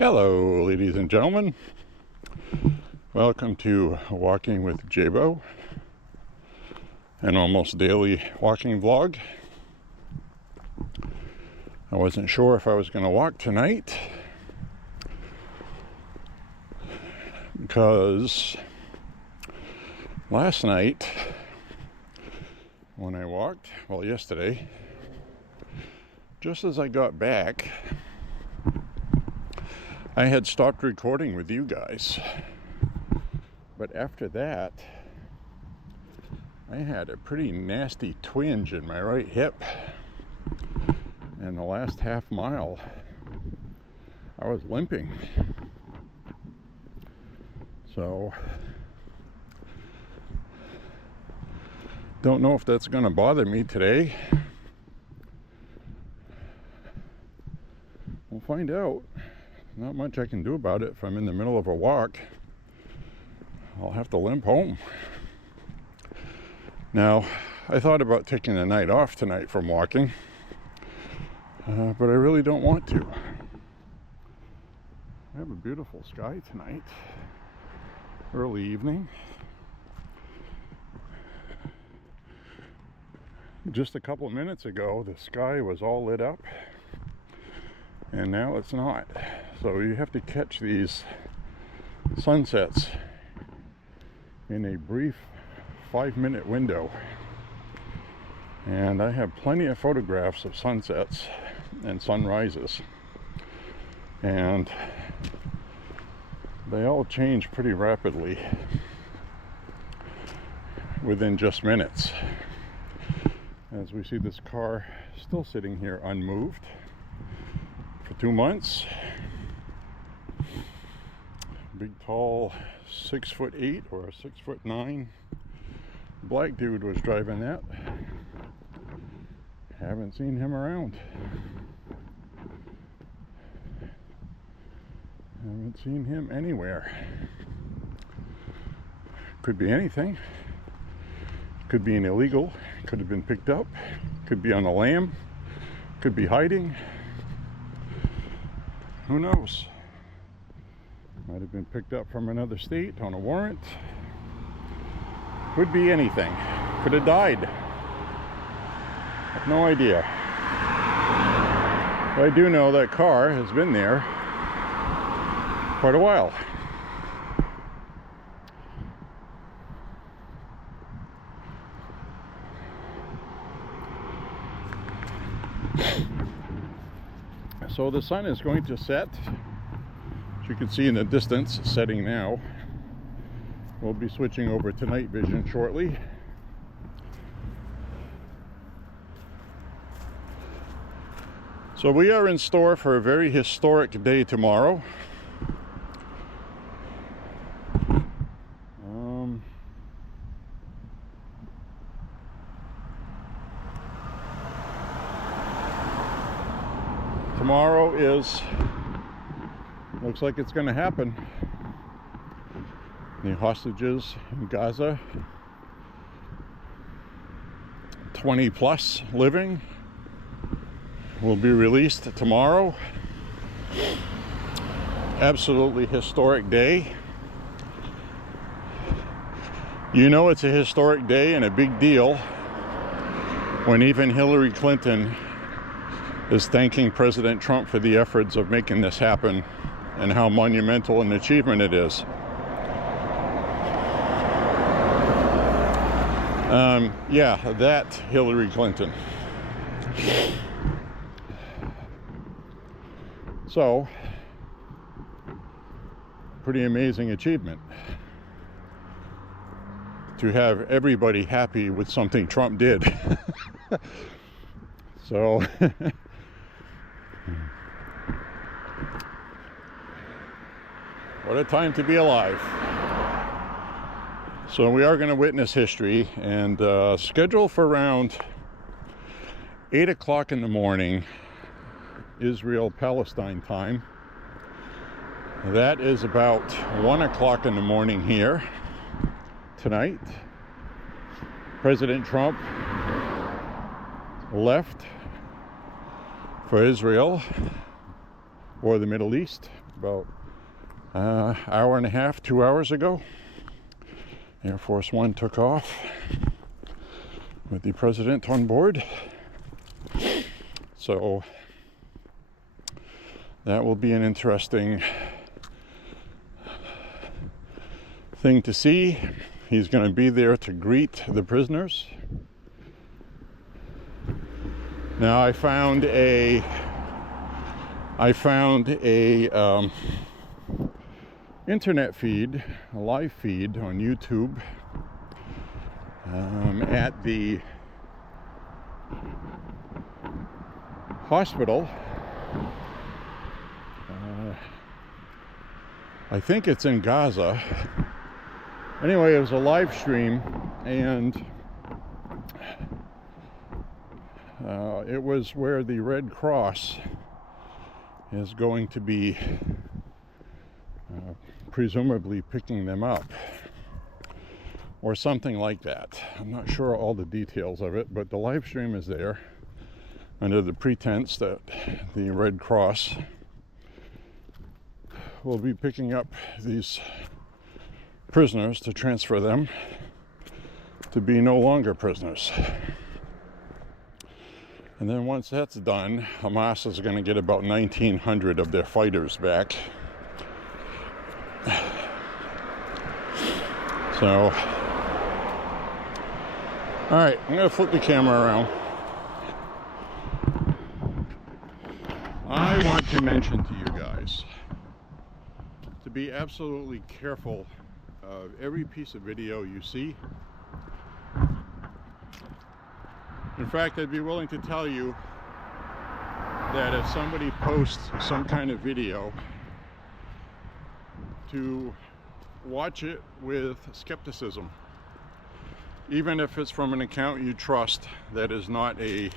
Hello, ladies and gentlemen. Welcome to Walking with J.Beau, an almost daily walking vlog. I wasn't sure if I was going to walk tonight because last night when I walked, well, yesterday, just as I got back, I had stopped recording with you guys, but after that I had a pretty nasty twinge in my right hip, and the last half mile I was limping. So don't know if that's going to bother me today. We'll find out. Not much I can do about it. If I'm in the middle of a walk, I'll have to limp home. Now, I thought about taking the night off tonight from walking, but I really don't want to. I have a beautiful sky tonight, early evening. Just a couple of minutes ago, the sky was all lit up, and now it's not. So you have to catch these sunsets in a brief 5-minute window. And I have plenty of photographs of sunsets and sunrises, and they all change pretty rapidly within just minutes. As we see this car still sitting here unmoved for 2 months. Big tall 6'8" or a 6'9" black dude was driving that. Haven't seen him around. Haven't seen him anywhere. Could be anything. Could be an illegal. Could have been picked up. Could be on a lam. Could be hiding. Who knows? Might have been picked up from another state on a warrant. Could be anything. Could have died. Have no idea. But I do know that car has been there quite a while. So the sun is going to set. As you can see in the distance, it's setting now. We'll be switching over to night vision shortly. So we are in store for a very historic day tomorrow. Tomorrow looks like it's going to happen. The hostages in Gaza, 20 plus living, will be released tomorrow. Absolutely historic day. You know it's a historic day and a big deal when even Hillary Clinton is thanking President Trump for the efforts of making this happen and how monumental an achievement it is. Yeah, that Hillary Clinton. So, pretty amazing achievement to have everybody happy with something Trump did. So, what a time to be alive. So we are going to witness history, and scheduled for around 8 o'clock in the morning, Israel-Palestine time. That is about 1 o'clock in the morning here tonight. President Trump left for Israel or the Middle East, about hour and a half, 2 hours ago. Air Force One took off with the president on board. So that will be an interesting thing to see. He's going to be there to greet the prisoners. Now I found a internet feed, a live feed on YouTube at the hospital. I think it's in Gaza. Anyway, it was a live stream, and it was where the Red Cross is going to be presumably picking them up, or something like that. I'm not sure all the details of it, but the live stream is there under the pretense that the Red Cross will be picking up these prisoners to transfer them to be no longer prisoners. And then once that's done, Hamas is going to get about 1,900 of their fighters back. So, all right, I'm going to flip the camera around. I want to mention to you guys to be absolutely careful of every piece of video you see. In fact, I'd be willing to tell you that if somebody posts some kind of video, to watch it with skepticism, even if it's from an account you trust that is not a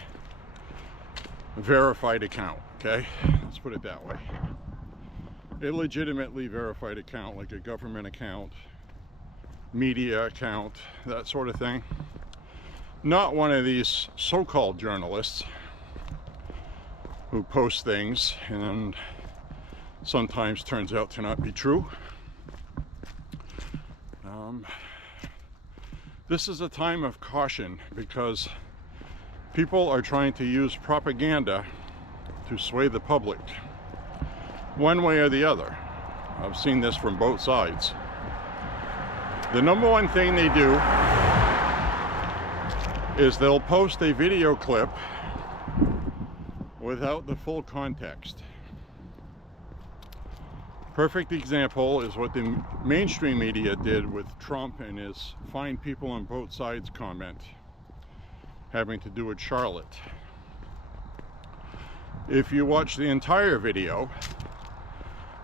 verified account, okay? Let's put it that way. A legitimately verified account, like a government account, media account, that sort of thing. Not one of these so-called journalists who post things and sometimes turns out to not be true. This is a time of caution because people are trying to use propaganda to sway the public one way or the other. I've seen this from both sides. The number one thing they do is they'll post a video clip without the full context. Perfect example is what the mainstream media did with Trump and his "find people on both sides" comment having to do with Charlotte. If you watch the entire video,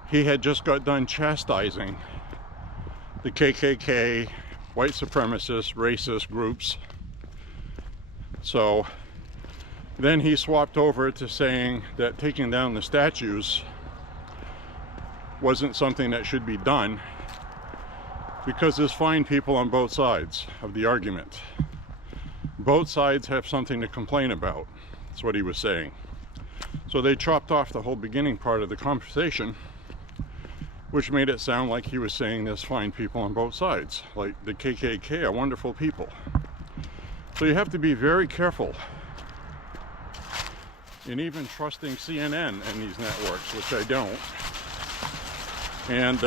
he had just got done chastising the KKK, white supremacist, racist groups. So then he swapped over to saying that taking down the statues wasn't something that should be done because there's fine people on both sides of the argument. Both sides have something to complain about. That's what he was saying. So they chopped off the whole beginning part of the conversation, which made it sound like he was saying there's fine people on both sides, like the KKK are wonderful people. So you have to be very careful in even trusting CNN and these networks, which I don't. And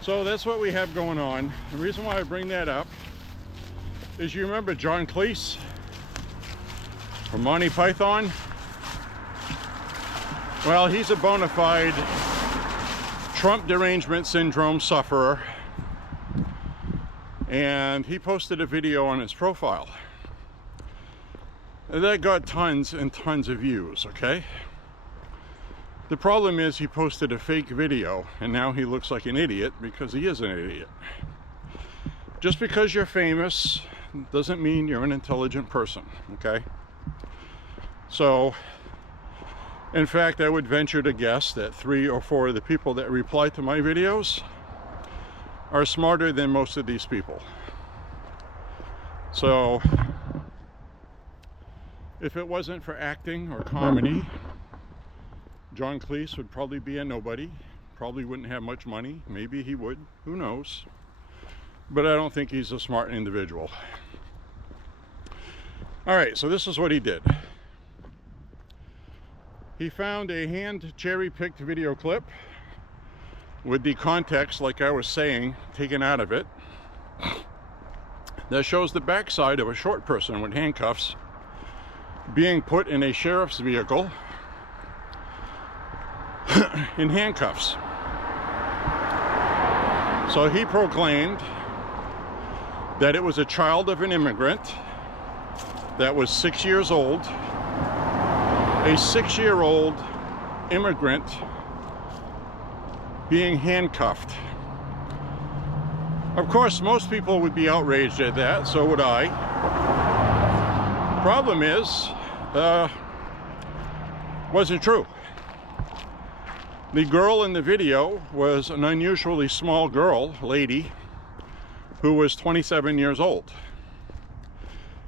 so that's what we have going on. The reason why I bring that up is, you remember John Cleese from Monty Python? Well, he's a bona fide Trump derangement syndrome sufferer, and he posted a video on his profile that got tons and tons of views, okay? The problem is he posted a fake video, and now he looks like an idiot because he is an idiot. Just because you're famous doesn't mean you're an intelligent person, okay? So, in fact, I would venture to guess that 3 or 4 of the people that reply to my videos are smarter than most of these people. So, if it wasn't for acting or comedy, John Cleese would probably be a nobody, probably wouldn't have much money. Maybe he would, who knows? But I don't think he's a smart individual. All right, so this is what he did. He found a hand cherry-picked video clip with the context, like I was saying, taken out of it, that shows the backside of a short person with handcuffs being put in a sheriff's vehicle in handcuffs. So he proclaimed that it was a child of an immigrant that was 6 years old, a 6-year-old immigrant being handcuffed. Of course, most people would be outraged at that, so would I. Problem is, wasn't true. The girl in the video was an unusually small girl, lady, who was 27 years old.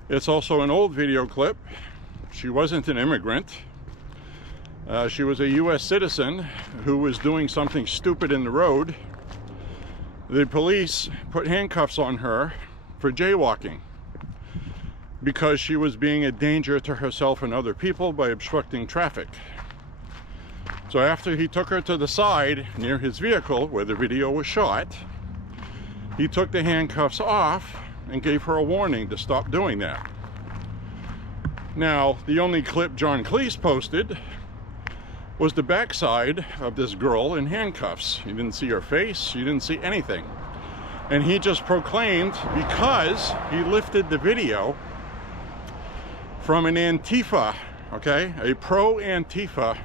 It's also an old video clip. She wasn't an immigrant. She was a US citizen who was doing something stupid in the road. The police put handcuffs on her for jaywalking because she was being a danger to herself and other people by obstructing traffic. So after he took her to the side near his vehicle where the video was shot, he took the handcuffs off and gave her a warning to stop doing that. Now, the only clip John Cleese posted was the backside of this girl in handcuffs. You didn't see her face, you didn't see anything. And he just proclaimed, because he lifted the video from an Antifa, okay, a pro-Antifa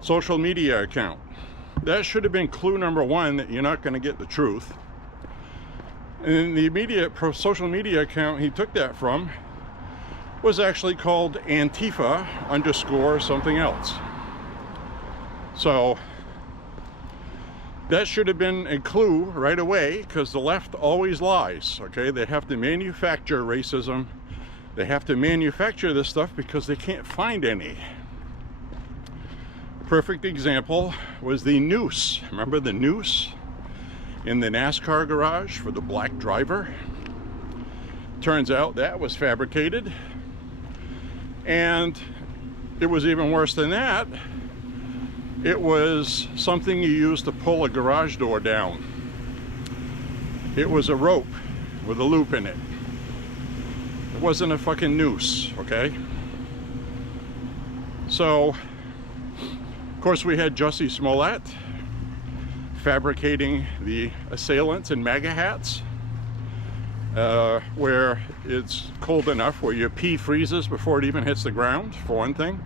social media account. That should have been clue number one that you're not going to get the truth. And the immediate social media account he took that from was actually called Antifa _ something else. So that should have been a clue right away, because the left always lies, okay? They have to manufacture racism. They have to manufacture this stuff because they can't find any. Perfect example was the noose. Remember the noose in the NASCAR garage for the black driver? Turns out that was fabricated. And it was even worse than that. It was something you used to pull a garage door down. It was a rope with a loop in it. It wasn't a fucking noose, okay? So, of course, we had Jussie Smollett fabricating the assailants in MAGA hats, where it's cold enough where your pee freezes before it even hits the ground, for one thing.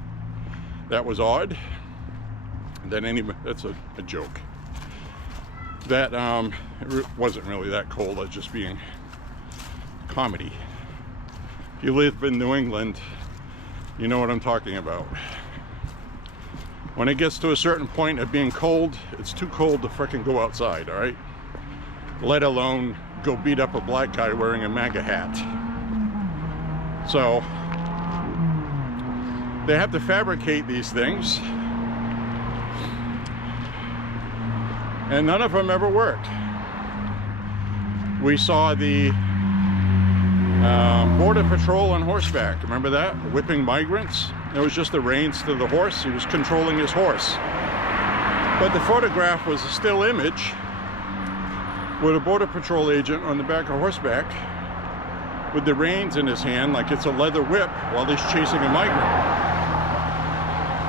That was odd. That's a joke. That it wasn't really that cold. It's just being comedy. If you live in New England, you know what I'm talking about. When it gets to a certain point of being cold, it's too cold to frickin' go outside, all right? Let alone go beat up a black guy wearing a MAGA hat. So they have to fabricate these things, and none of them ever worked. We saw the Border Patrol on horseback. Remember that? Whipping migrants. It was just the reins to the horse. He was controlling his horse. But the photograph was a still image with a Border Patrol agent on the back of horseback with the reins in his hand like it's a leather whip while he's chasing a migrant.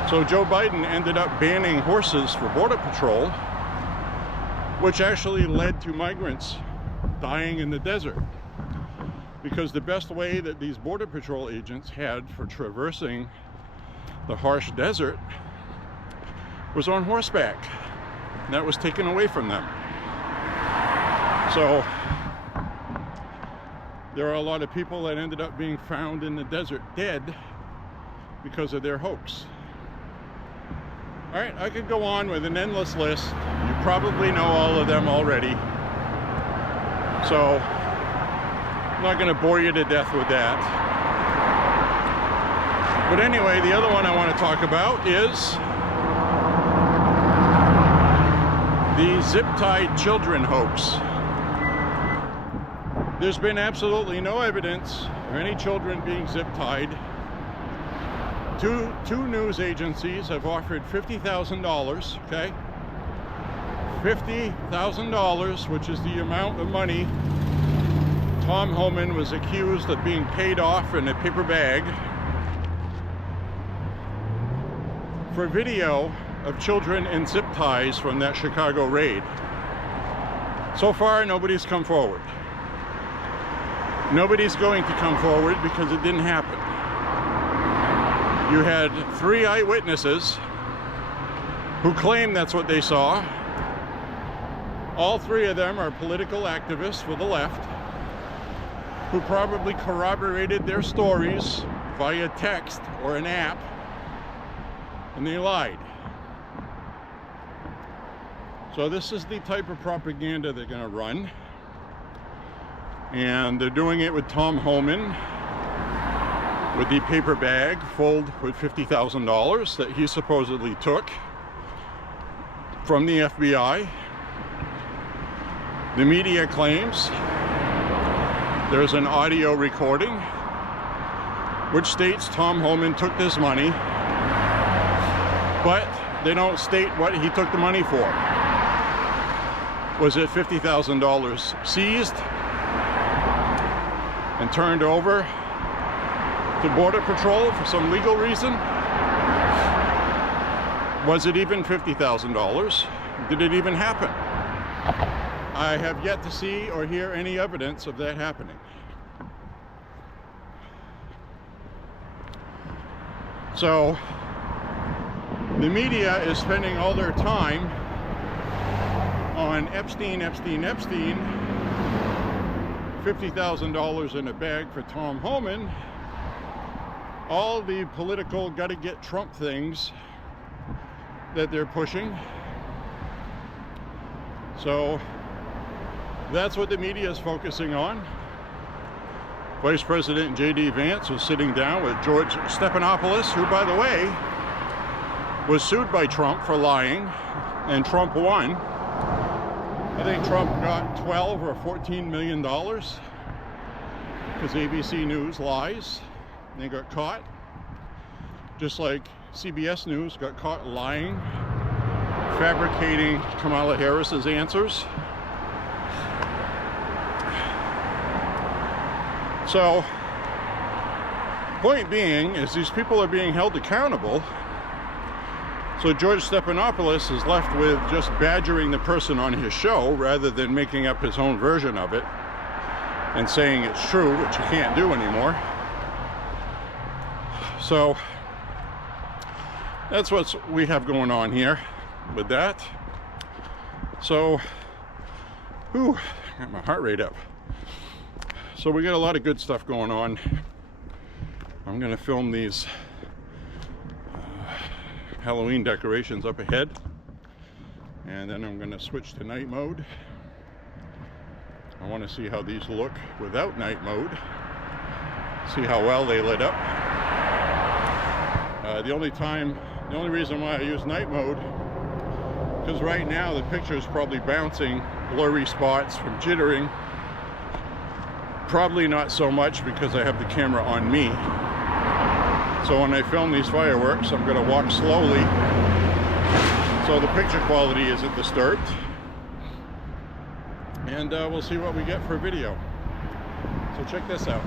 So Joe Biden ended up banning horses for Border Patrol, which actually led to migrants dying in the desert. Because the best way that these Border Patrol agents had for traversing the harsh desert was on horseback. And that was taken away from them. So there are a lot of people that ended up being found in the desert dead because of their hoax. All right, I could go on with an endless list. You probably know all of them already. So I'm not going to bore you to death with that. But anyway, the other one I want to talk about is The zip-tied children hoax. There's been absolutely no evidence of any children being zip-tied. Two news agencies have offered $50,000, okay? $50,000, which is the amount of money Tom Homan was accused of being paid off in a paper bag for video of children in zip ties from that Chicago raid. So far, nobody's come forward. Nobody's going to come forward because it didn't happen. You had 3 eyewitnesses who claim that's what they saw. All 3 of them are political activists for the left who probably corroborated their stories via text or an app, and they lied. So this is the type of propaganda they're going to run, and they're doing it with Tom Homan with the paper bag filled with $50,000 that he supposedly took from the FBI. The media claims there's an audio recording which states Tom Homan took this money, but they don't state what he took the money for. Was it $50,000 seized and turned over to Border Patrol for some legal reason? Was it even $50,000? Did it even happen? I have yet to see or hear any evidence of that happening. So the media is spending all their time on Epstein, $50,000 in a bag for Tom Homan, all the political gotta get Trump things that they're pushing. So that's what the media is focusing on. Vice President J.D. Vance was sitting down with George Stephanopoulos, who, by the way, was sued by Trump for lying, and Trump won. I think Trump got $12 or $14 million because ABC News lies. They got caught, just like CBS News got caught lying, fabricating Kamala Harris's answers. So, point being is these people are being held accountable. So George Stephanopoulos is left with just badgering the person on his show rather than making up his own version of it and saying it's true, which you can't do anymore. So that's what we have going on here with that. So, got my heart rate up. So we got a lot of good stuff going on. I'm gonna film these Halloween decorations up ahead, and then I'm gonna switch to night mode. I want to see how these look without night mode, see how well they lit up. The only reason why I use night mode, because right now the picture is probably bouncing, blurry spots from jittering. Probably not so much because I have the camera on me. So when I film these fireworks, I'm going to walk slowly so the picture quality isn't disturbed. And we'll see what we get for a video. So check this out.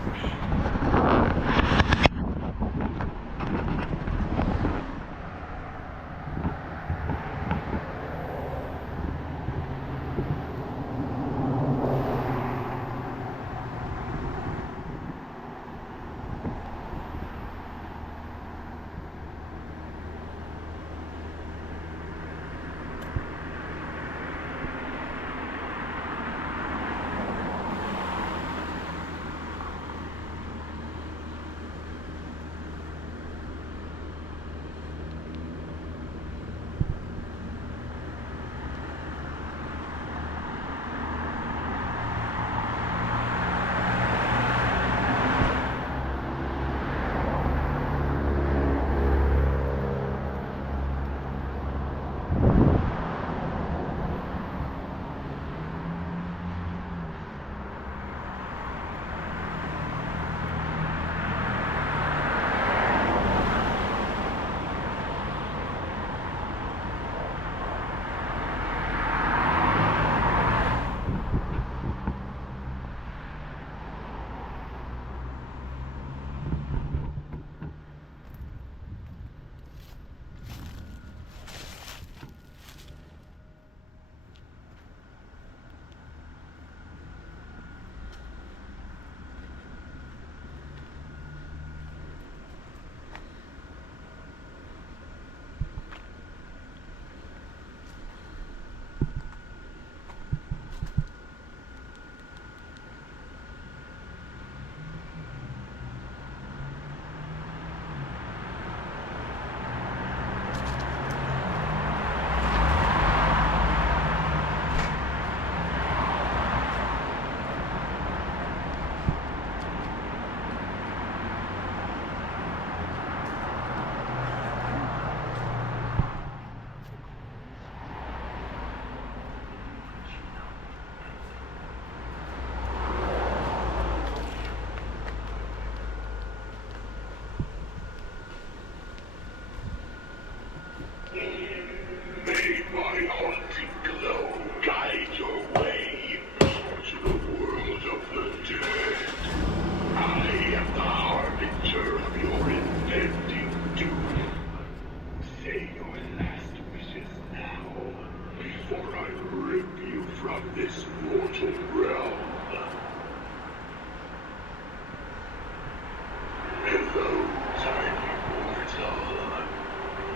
Hello, tiny mortal.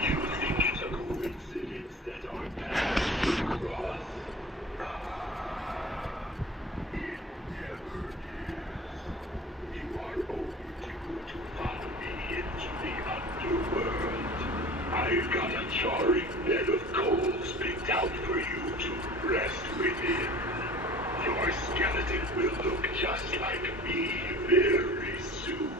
You think it's a coincidence that our paths cross? It never is. You are overdue to follow me into the underworld. I've got a charring bed of coals picked out for you to rest within. Your skeleton will look just like me very soon.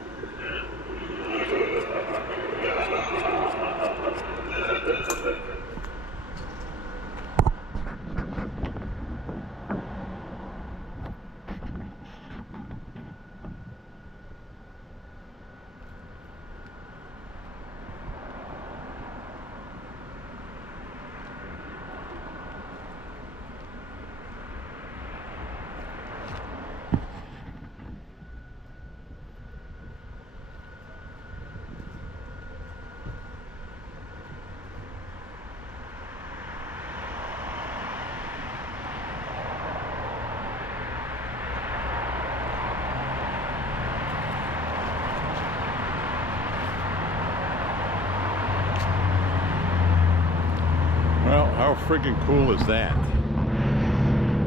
Well, how friggin' cool is that?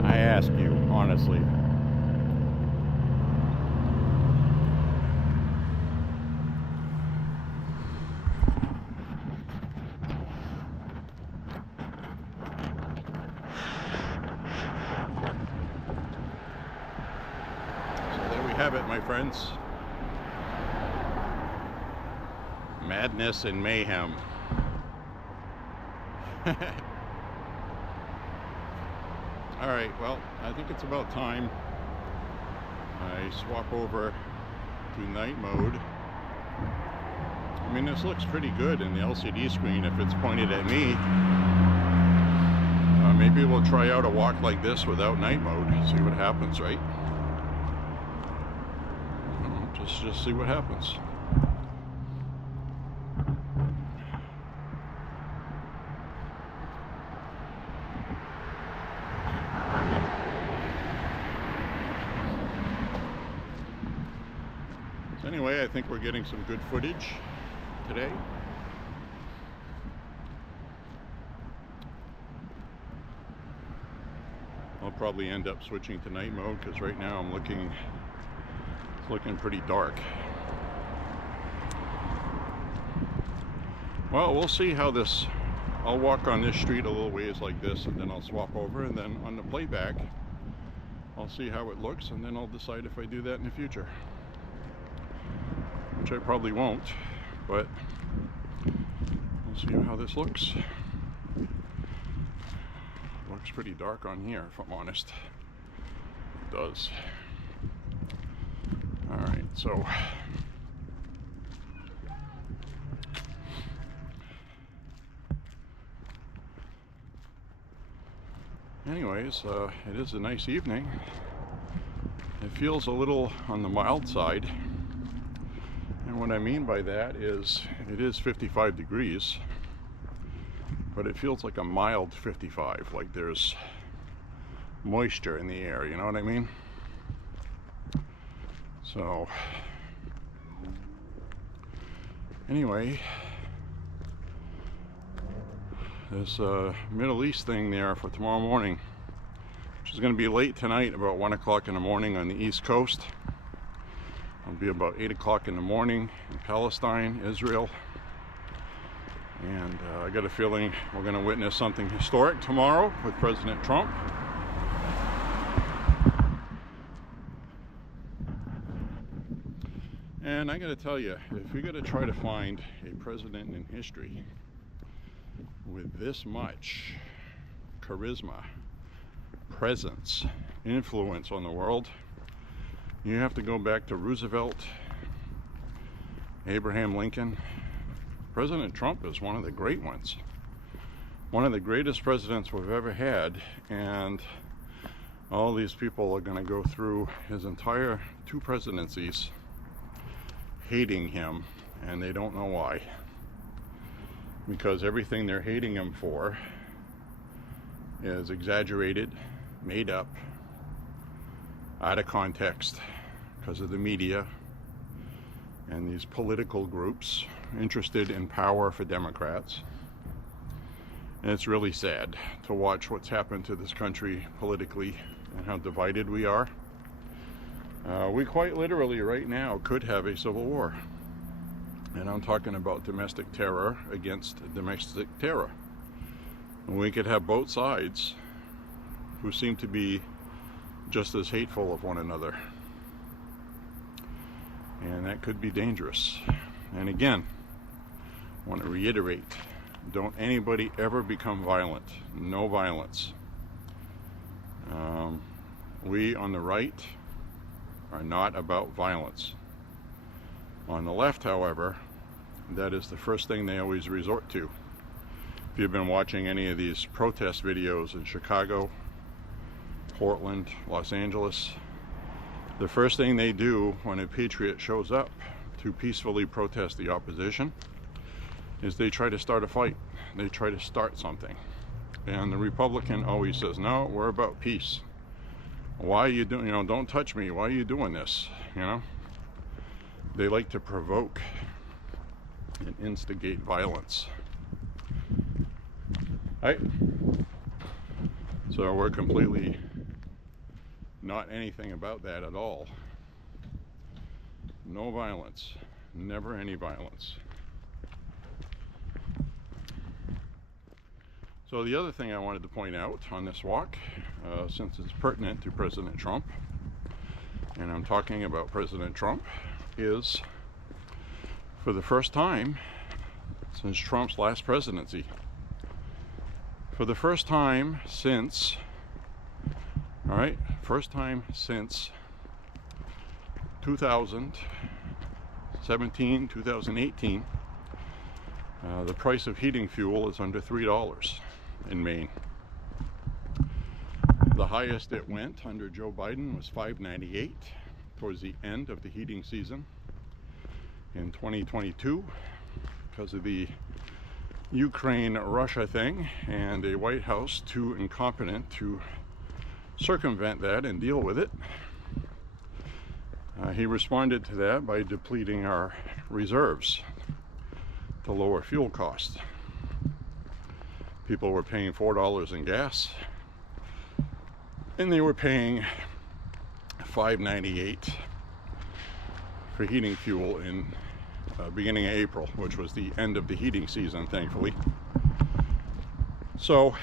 I ask you, honestly. So there we have it, my friends. Madness and mayhem. Alright, well, I think it's about time I swap over to night mode. I mean, this looks pretty good in the LCD screen if it's pointed at me. Maybe we'll try out a walk like this without night mode, see what happens, right? Just see what happens. Anyway, I think we're getting some good footage today. I'll probably end up switching to night mode because right now it's looking pretty dark. Well, we'll see how this, I'll walk on this street a little ways like this and then I'll swap over, and then on the playback I'll see how it looks, and then I'll decide if I do that in the future. Which I probably won't, but we'll see how this looks. Looks pretty dark on here, if I'm honest. It does. Alright, so anyways, it is a nice evening. It feels a little on the mild side. And what I mean by that is it is 55 degrees, but it feels like a mild 55, like there's moisture in the air, you know what I mean? So anyway, this Middle East thing there for tomorrow morning, which is going to be late tonight, about 1 o'clock in the morning on the East Coast. It'll be about 8 o'clock in the morning in Palestine, Israel. And I got a feeling we're going to witness something historic tomorrow with President Trump. And I got to tell you, if we got to try to find a president in history with this much charisma, presence, influence on the world, you have to go back to Roosevelt, Abraham Lincoln. President Trump is one of the great ones. One of the greatest presidents we've ever had, and all these people are going to go through his entire 2 presidencies hating him, and they don't know why. Because everything they're hating him for is exaggerated, made up, out of context because of the media, and these political groups interested in power for Democrats. And it's really sad to watch what's happened to this country politically and how divided we are. We quite literally right now could have a civil war. And I'm talking about domestic terror against domestic terror. And we could have both sides who seem to be just as hateful of one another. And that could be dangerous. And again, I want to reiterate, don't anybody ever become violent. No violence. We on the right are not about violence. On the left, however, that is the first thing they always resort to. If you've been watching any of these protest videos in Chicago, Portland, Los Angeles, the first thing they do when a patriot shows up to peacefully protest the opposition is they try to start a fight. They try to start something. And the Republican always says, no, we're about peace. Why are you doing, don't touch me. Why are you doing this? They like to provoke and instigate violence. Right? So we're completely not anything about that at all. No violence. Never any violence. So the other thing I wanted to point out on this walk, since it's pertinent to President Trump, and I'm talking about President Trump, is for the first time since Trump's last presidency, for the first time since, first time since 2017, 2018, the price of heating fuel is under $3 in Maine. The highest it went under Joe Biden was $5.98 towards the end of the heating season in 2022 because of the Ukraine-Russia thing, and a White House too incompetent to circumvent that and deal with it. He responded to that by depleting our reserves to lower fuel costs. People were paying $4 in gas, and they were paying $5.98 for heating fuel in beginning of April, which was the end of the heating season, thankfully. So,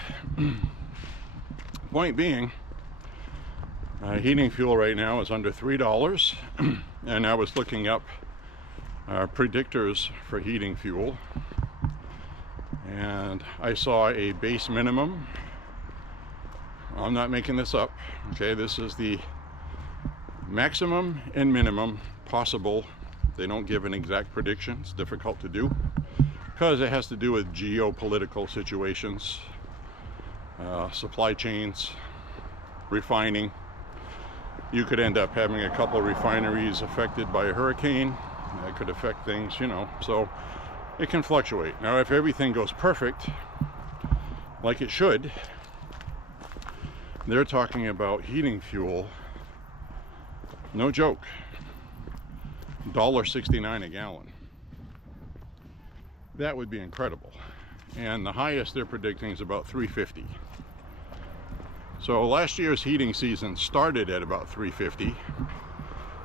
point being, heating fuel right now is under $3, and I was looking up predictors for heating fuel, and I saw a base minimum. I'm not making this up, okay? This is the maximum and minimum possible. They don't give an exact prediction. It's difficult to do because it has to do with geopolitical situations, supply chains, refining. You could end up having a couple of refineries affected by a hurricane. That could affect things, so it can fluctuate. Now, if everything goes perfect, like it should, they're talking about heating fuel, no joke, $1.69 a gallon. That would be incredible. And the highest they're predicting is about $3.50. So last year's heating season started at about $3.50,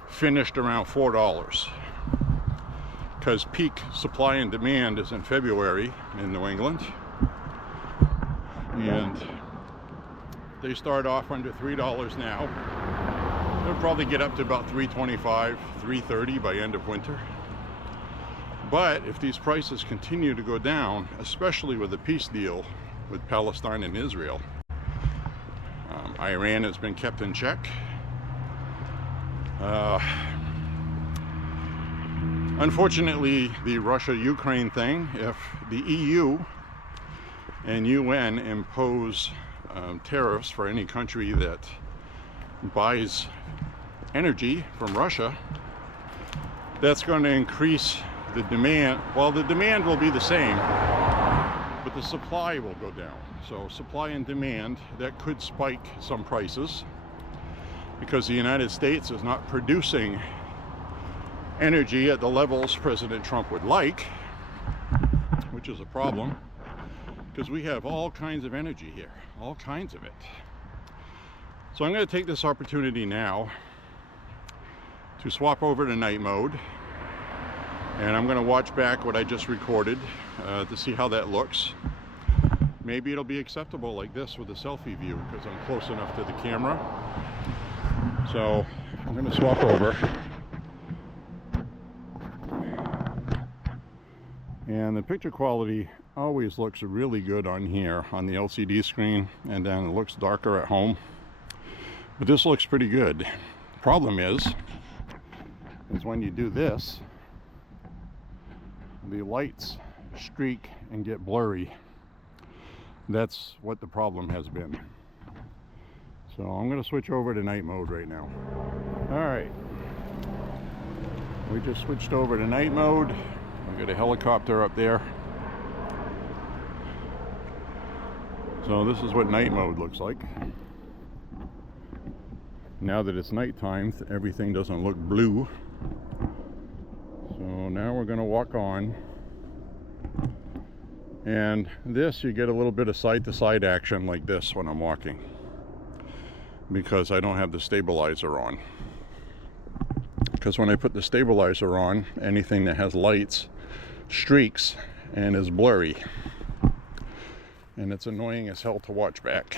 finished around $4, because peak supply and demand is in February in New England, and they start off under $3 now. They'll probably get up to about $3.25, $3.30 by end of winter. But if these prices continue to go down, especially with the peace deal with Palestine and Israel, Iran has been kept in check. Unfortunately, the Russia-Ukraine thing, if the EU and UN impose tariffs for any country that buys energy from Russia, that's going to increase the demand. Well, the demand will be the same, but the supply will go down. So supply and demand, that could spike some prices because the United States is not producing energy at the levels President Trump would like, which is a problem, because we have all kinds of energy here, all kinds of it. So I'm going to take this opportunity now to swap over to night mode, and I'm going to watch back what I just recorded to see how that looks. Maybe it'll be acceptable like this with a selfie view, because I'm close enough to the camera. So I'm going to swap over. And the picture quality always looks really good on here on the LCD screen, and then it looks darker at home. But this looks pretty good. Problem is when you do this, the lights streak and get blurry. That's what the problem has been. So I'm going to switch over to night mode right now. Alright, we just switched over to night mode. We've got a helicopter up there. So this is what night mode looks like. Now that it's nighttime, everything doesn't look blue. So now we're going to walk on. And this, you get a little bit of side-to-side action like this when I'm walking, because I don't have the stabilizer on. Because when I put the stabilizer on, anything that has lights streaks and is blurry. And it's annoying as hell to watch back.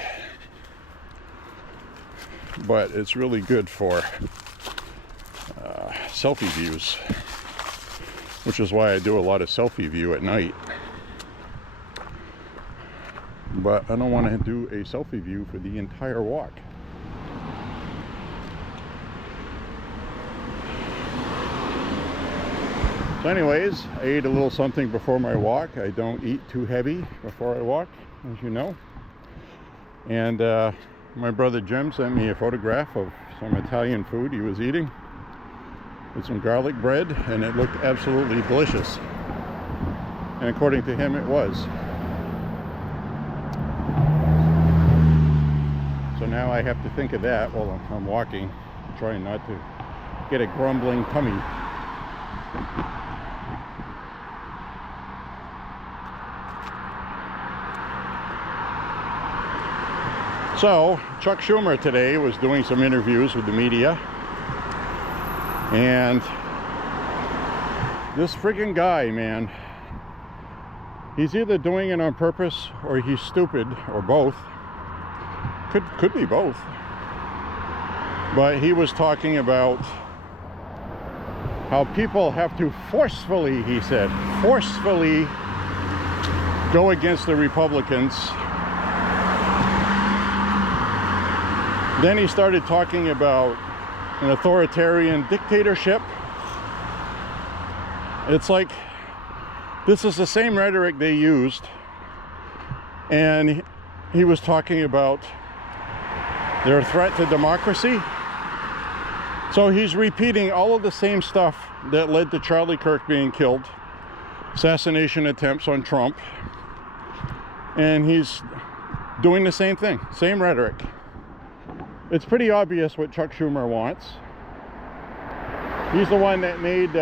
But it's really good for selfie views, which is why I do a lot of selfie view at night. But I don't want to do a selfie view for the entire walk. So anyways, I ate a little something before my walk. I don't eat too heavy before I walk, as you know. And my brother Jim sent me a photograph of some Italian food he was eating with some garlic bread, and it looked absolutely delicious. And according to him, it was. So now I have to think of that while I'm walking, trying not to get a grumbling tummy. So, Chuck Schumer today was doing some interviews with the media, and this friggin' guy, man, he's either doing it on purpose or he's stupid, or both. Could be both. But he was talking about how people have to forcefully, he said, forcefully go against the Republicans. Then he started talking about an authoritarian dictatorship. It's like, this is the same rhetoric they used, and he was talking about their threat to democracy. So he's repeating all of the same stuff that led to Charlie Kirk being killed, assassination attempts on Trump, and he's doing the same thing, same rhetoric. It's pretty obvious what Chuck Schumer wants. He's the one that made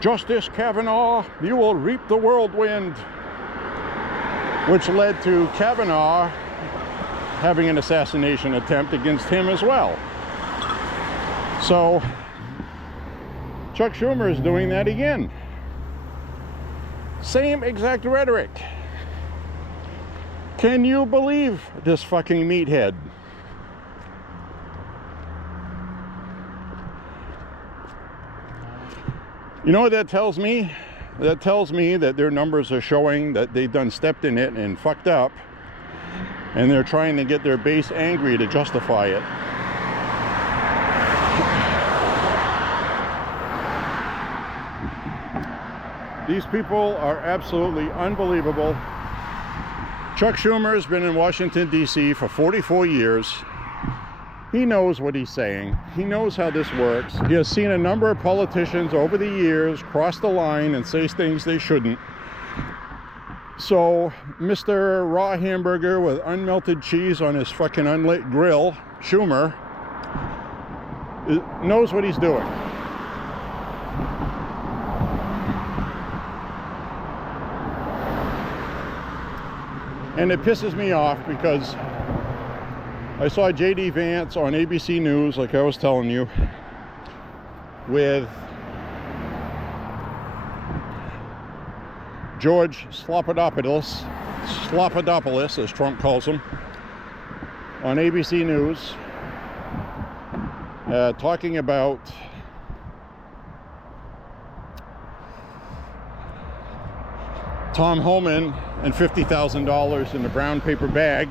Justice Kavanaugh, you will reap the whirlwind, which led to Kavanaugh having an assassination attempt against him as well. So Chuck Schumer is doing that again. Same exact rhetoric. Can you believe this fucking meathead? You know what that tells me? That tells me that their numbers are showing that they done stepped in it and fucked up, and they're trying to get their base angry to justify it. These people are absolutely unbelievable. Chuck Schumer has been in Washington, D.C. for 44 years. He knows what he's saying. He knows how this works. He has seen a number of politicians over the years cross the line and say things they shouldn't. So, Mr. Raw Hamburger with unmelted cheese on his fucking unlit grill, Schumer, knows what he's doing. And it pisses me off because I saw J.D. Vance on ABC News, like I was telling you, with George Slopadopoulos, as Trump calls him, on ABC News, talking about Tom Homan and $50,000 in the brown paper bag.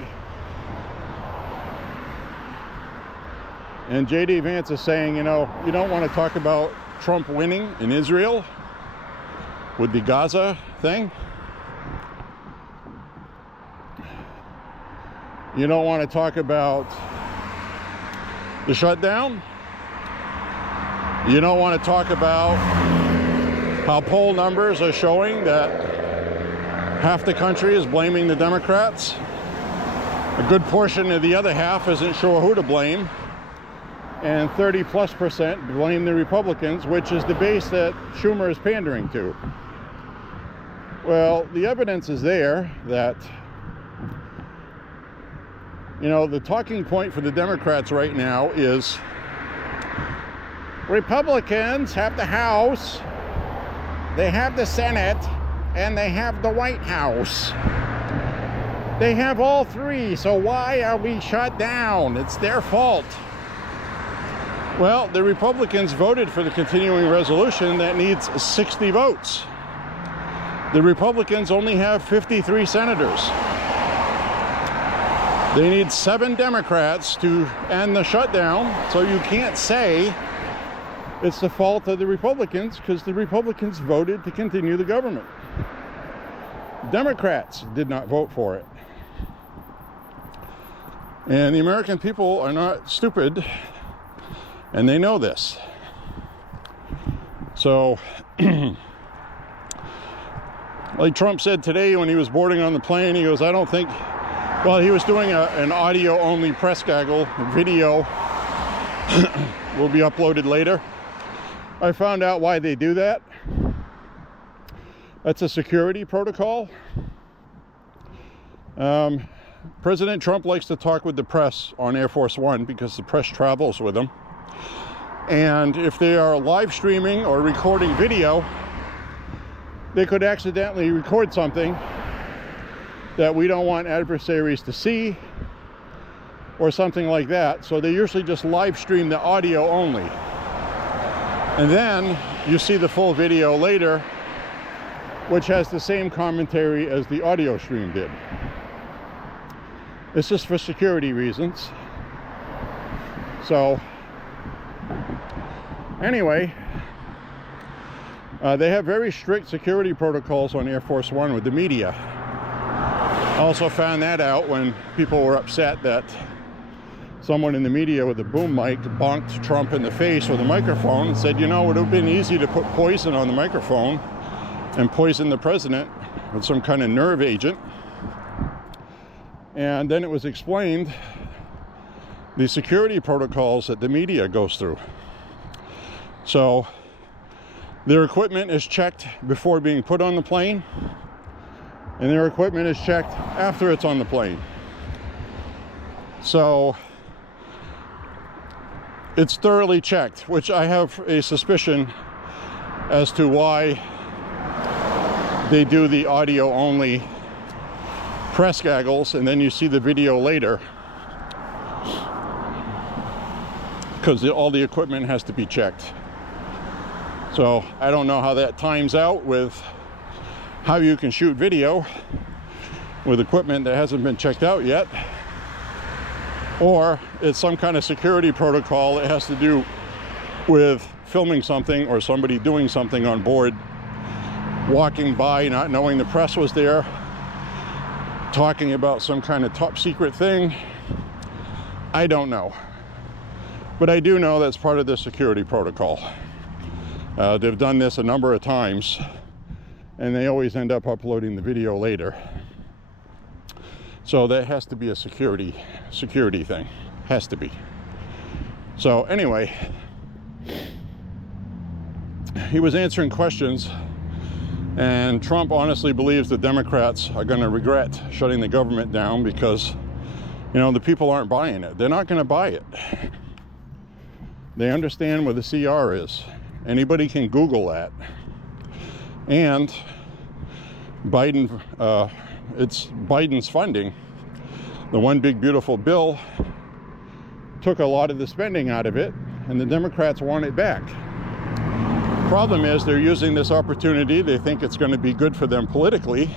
And J.D. Vance is saying, you know, you don't want to talk about Trump winning in Israel with the Gaza thing. You don't want to talk about the shutdown. You don't want to talk about how poll numbers are showing that half the country is blaming the Democrats. A good portion of the other half isn't sure who to blame. And 30+% blame the Republicans, which is the base that Schumer is pandering to. Well, the evidence is there that, you know, the talking point for the Democrats right now is Republicans have the House, they have the Senate, and they have the White House. They have all three, so why are we shut down? It's their fault. Well, the Republicans voted for the continuing resolution that needs 60 votes. The Republicans only have 53 senators. They need 7 Democrats to end the shutdown, so you can't say it's the fault of the Republicans because the Republicans voted to continue the government. Democrats did not vote for it. And the American people are not stupid, and they know this. So, like Trump said today when he was boarding on the plane, he goes, I don't think, well, he was doing an audio-only press gaggle. Video will be uploaded later. I found out why they do that. That's a security protocol. President Trump likes to talk with the press on Air Force One because the press travels with him. And if they are live streaming or recording video, they could accidentally record something that we don't want adversaries to see or something like that. So they usually just live stream the audio only. And then you see the full video later, which has the same commentary as the audio stream did. It's just for security reasons. So, anyway, they have very strict security protocols on Air Force One with the media. I also found that out when people were upset that someone in the media with a boom mic bonked Trump in the face with a microphone and said, you know, it would have been easy to put poison on the microphone and poison the president with some kind of nerve agent. And then it was explained the security protocols that the media goes through. So their equipment is checked before being put on the plane, and their equipment is checked after it's on the plane. So it's thoroughly checked, which I have a suspicion as to why they do the audio only press gaggles and then you see the video later, because all the equipment has to be checked. So I don't know how that times out with how you can shoot video with equipment that hasn't been checked out yet, or it's some kind of security protocol that has to do with filming something or somebody doing something on board, walking by not knowing the press was there, talking about some kind of top secret thing. I don't know, but I do know that's part of the security protocol. They've done this a number of times, and they always end up uploading the video later. So that has to be a security thing. Has to be. So anyway, he was answering questions And Trump honestly believes the Democrats are going to regret shutting the government down because, you know, the people aren't buying it. They're not going to buy it. They understand where the CR is. Anybody can Google that. And Biden, it's Biden's funding. The one big beautiful bill took a lot of the spending out of it, and the Democrats want it back. Problem is, they're using this opportunity, they think it's going to be good for them politically,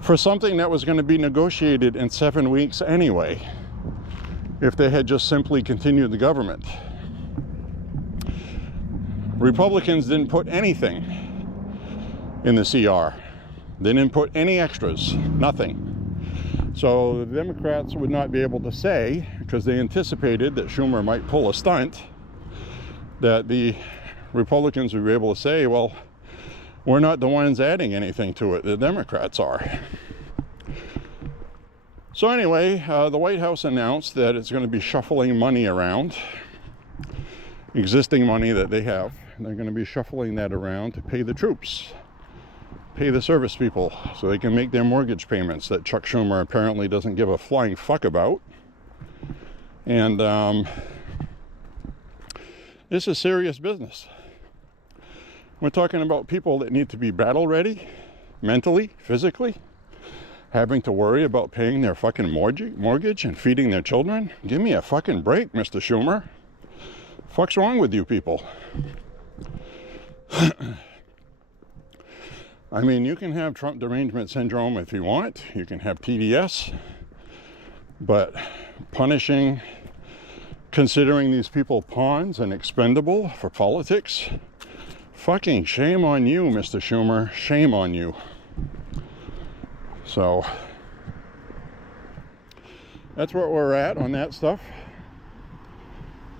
for something that was going to be negotiated in 7 weeks anyway, if they had just simply continued the government. Republicans didn't put anything in the CR. They didn't put any extras, nothing. So the Democrats would not be able to say, because they anticipated that Schumer might pull a stunt, that the Republicans would be able to say, well, we're not the ones adding anything to it, the Democrats are. So anyway, the White House announced that it's going to be shuffling money around, existing money that they have. They're going to be shuffling that around to pay the troops, pay the service people, so they can make their mortgage payments that Chuck Schumer apparently doesn't give a flying fuck about. And this is serious business. We're talking about people that need to be battle ready, mentally, physically, having to worry about paying their fucking mortgage and feeding their children. Give me a fucking break, Mr. Schumer. Fuck's wrong with you people? I mean, you can have Trump derangement syndrome if you want. You can have TDS. But punishing, considering these people pawns and expendable for politics, fucking shame on you, Mr. Schumer. Shame on you. So, that's where we're at on that stuff.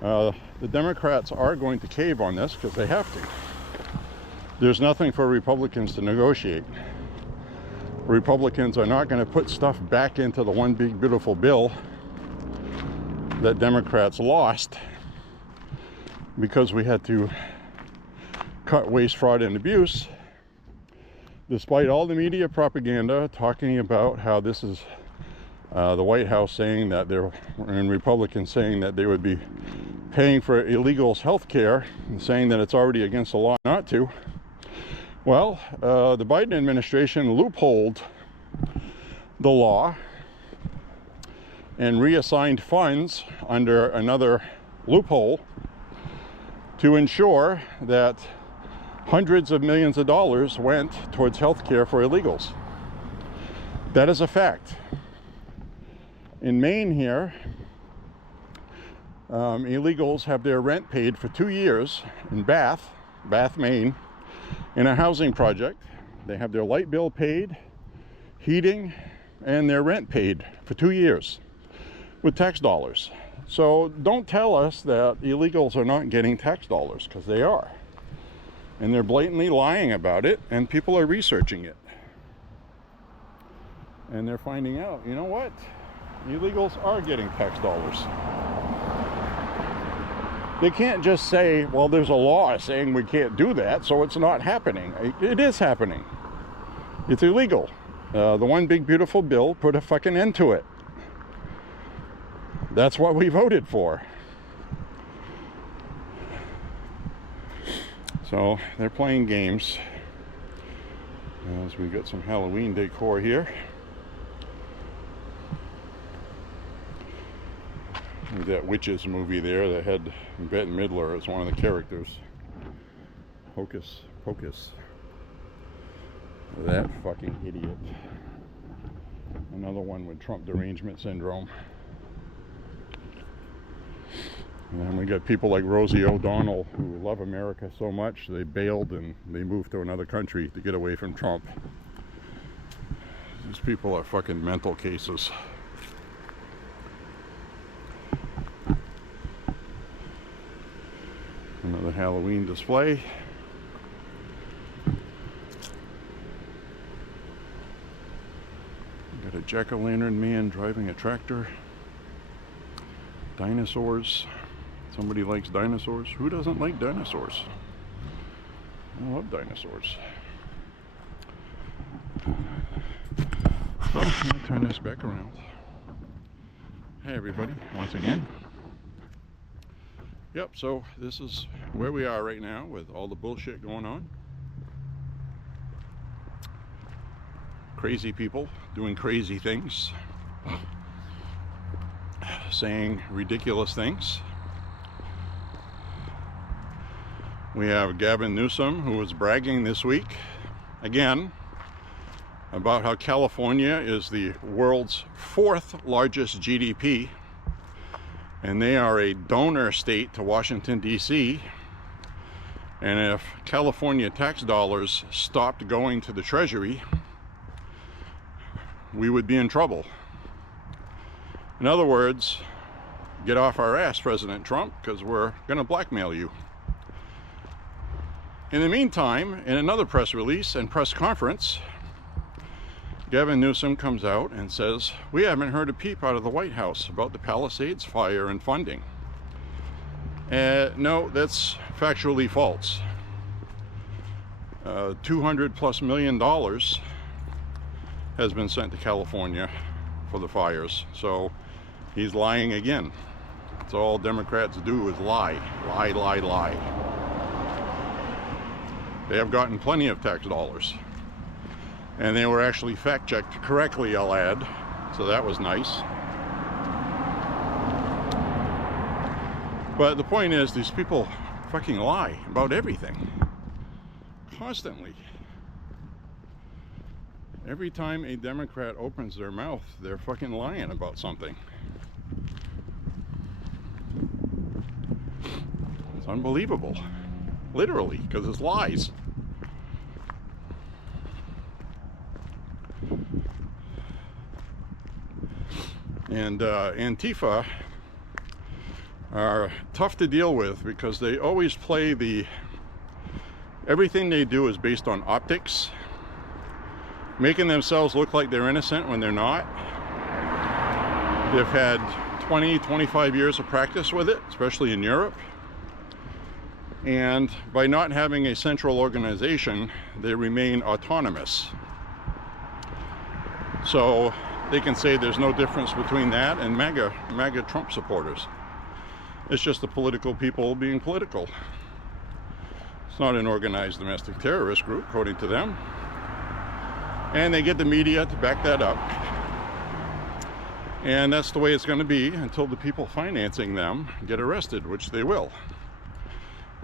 The Democrats are going to cave on this because they have to. There's nothing for Republicans to negotiate. Republicans are not going to put stuff back into the one big beautiful bill that Democrats lost because we had to cut waste, fraud, and abuse, despite all the media propaganda talking about how this is the White House saying that and Republicans saying that they would be paying for illegals' health care and saying that it's already against the law not to. Well, the Biden administration loopholed the law and reassigned funds under another loophole to ensure that hundreds of millions of dollars went towards health care for illegals. That is a fact. In Maine here, illegals have their rent paid for 2 years in Bath, Maine, in a housing project. They have their light bill paid, heating, and their rent paid for 2 years with tax dollars. So don't tell us that illegals are not getting tax dollars, because they are. And they're blatantly lying about it, and people are researching it. And they're finding out, you know what? Illegals are getting tax dollars. They can't just say, well, there's a law saying we can't do that, so it's not happening. It is happening. It's illegal. The one big beautiful bill put a fucking end to it. That's what we voted for. So they're playing games. As we got some Halloween decor here. That Witches movie there that had Bette Midler as one of the characters. Hocus Pocus. That fucking idiot. Another one with Trump derangement syndrome. And then we got people like Rosie O'Donnell who love America so much they bailed and they moved to another country to get away from Trump. These people are fucking mental cases. Another Halloween display. Got a jack-o'-lantern man driving a tractor. Dinosaurs. Somebody likes dinosaurs. Who doesn't like dinosaurs? I love dinosaurs. Let me turn this back around. Hey everybody, once again. Yep, so this is where we are right now with all the bullshit going on. Crazy people doing crazy things, saying ridiculous things. We have Gavin Newsom, who was bragging this week, again, about how California is the world's 4th largest GDP, and they are a donor state to Washington, D.C., and if California tax dollars stopped going to the Treasury, we would be in trouble. In other words, get off our ass, President Trump, because we're going to blackmail you. In the meantime, in another press release and press conference, Gavin Newsom comes out and says, we haven't heard a peep out of the White House about the Palisades fire and funding. No, that's factually false. $200+ million has been sent to California for the fires. So he's lying again. That's all Democrats do is lie. Lie, lie, lie. They have gotten plenty of tax dollars. And they were actually fact-checked correctly, I'll add. So that was nice. But the point is, these people fucking lie about everything. Constantly. Every time a Democrat opens their mouth, they're fucking lying about something. It's unbelievable. Literally, because it's lies. And Antifa are tough to deal with because they always play everything they do is based on optics, making themselves look like they're innocent when they're not. They've had 20, 25 years of practice with it, especially in Europe. And by not having a central organization, they remain autonomous. So they can say there's no difference between that and MAGA Trump supporters. It's just the political people being political. It's not an organized domestic terrorist group, according to them. And they get the media to back that up. And that's the way it's going to be until the people financing them get arrested, which they will.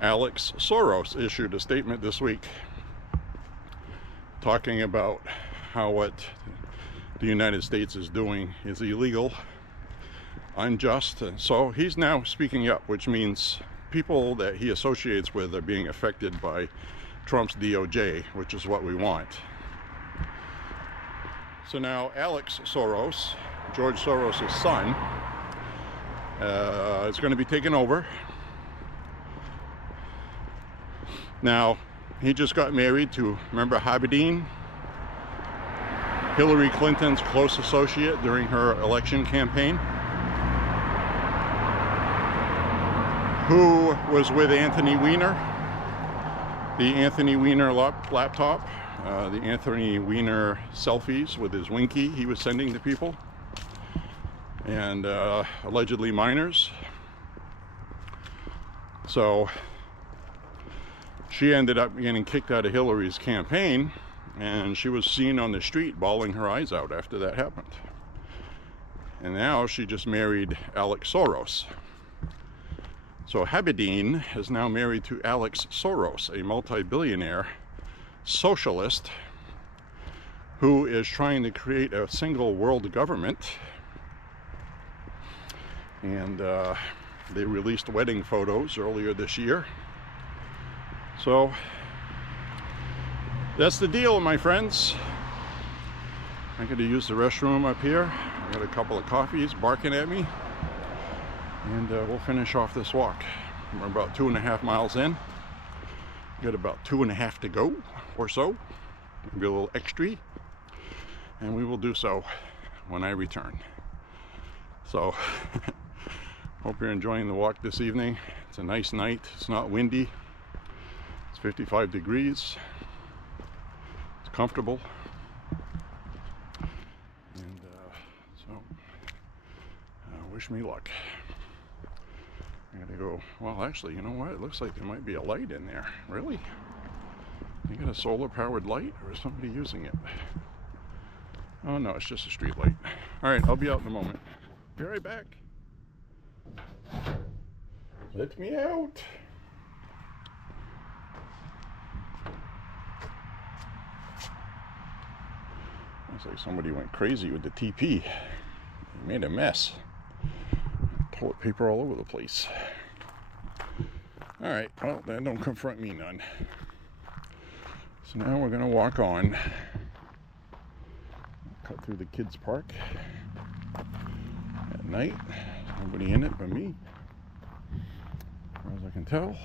Alex Soros issued a statement this week talking about how what the United States is doing is illegal, unjust. And so he's now speaking up, which means people that he associates with are being affected by Trump's DOJ, which is what we want. So now Alex Soros, George Soros' son, is going to be taken over. Now, he just got married to, remember Haberdine? Hillary Clinton's close associate during her election campaign, who was with Anthony Weiner, the Anthony Weiner laptop, the Anthony Weiner selfies with his Winky he was sending to people, and allegedly minors. So she ended up getting kicked out of Hillary's campaign, and she was seen on the street bawling her eyes out after that happened. And now she just married Alex Soros. So Haberdine is now married to Alex Soros, a multi-billionaire socialist who is trying to create a single world government. And they released wedding photos earlier this year. So that's the deal, my friends. I'm going to use the restroom up here. I got a couple of coffees barking at me, and we'll finish off this walk. We're about 2.5 miles in. Got about 2.5 to go or so. Maybe a little extra, and we will do so when I return. So hope you're enjoying the walk this evening. It's a nice night. It's not windy. It's 55 degrees. It's comfortable. Wish me luck. I gotta go. Well, actually, you know what? It looks like there might be a light in there. Really? You got a solar-powered light, or is somebody using it? Oh no, it's just a street light. All right, I'll be out in a moment. Be right back. Let me out. Looks like somebody went crazy with the TP. They made a mess. Toilet paper all over the place. All right, well, then don't confront me none. So now we're gonna walk on. Cut through the kids' park at night. Nobody in it but me, as far as I can tell.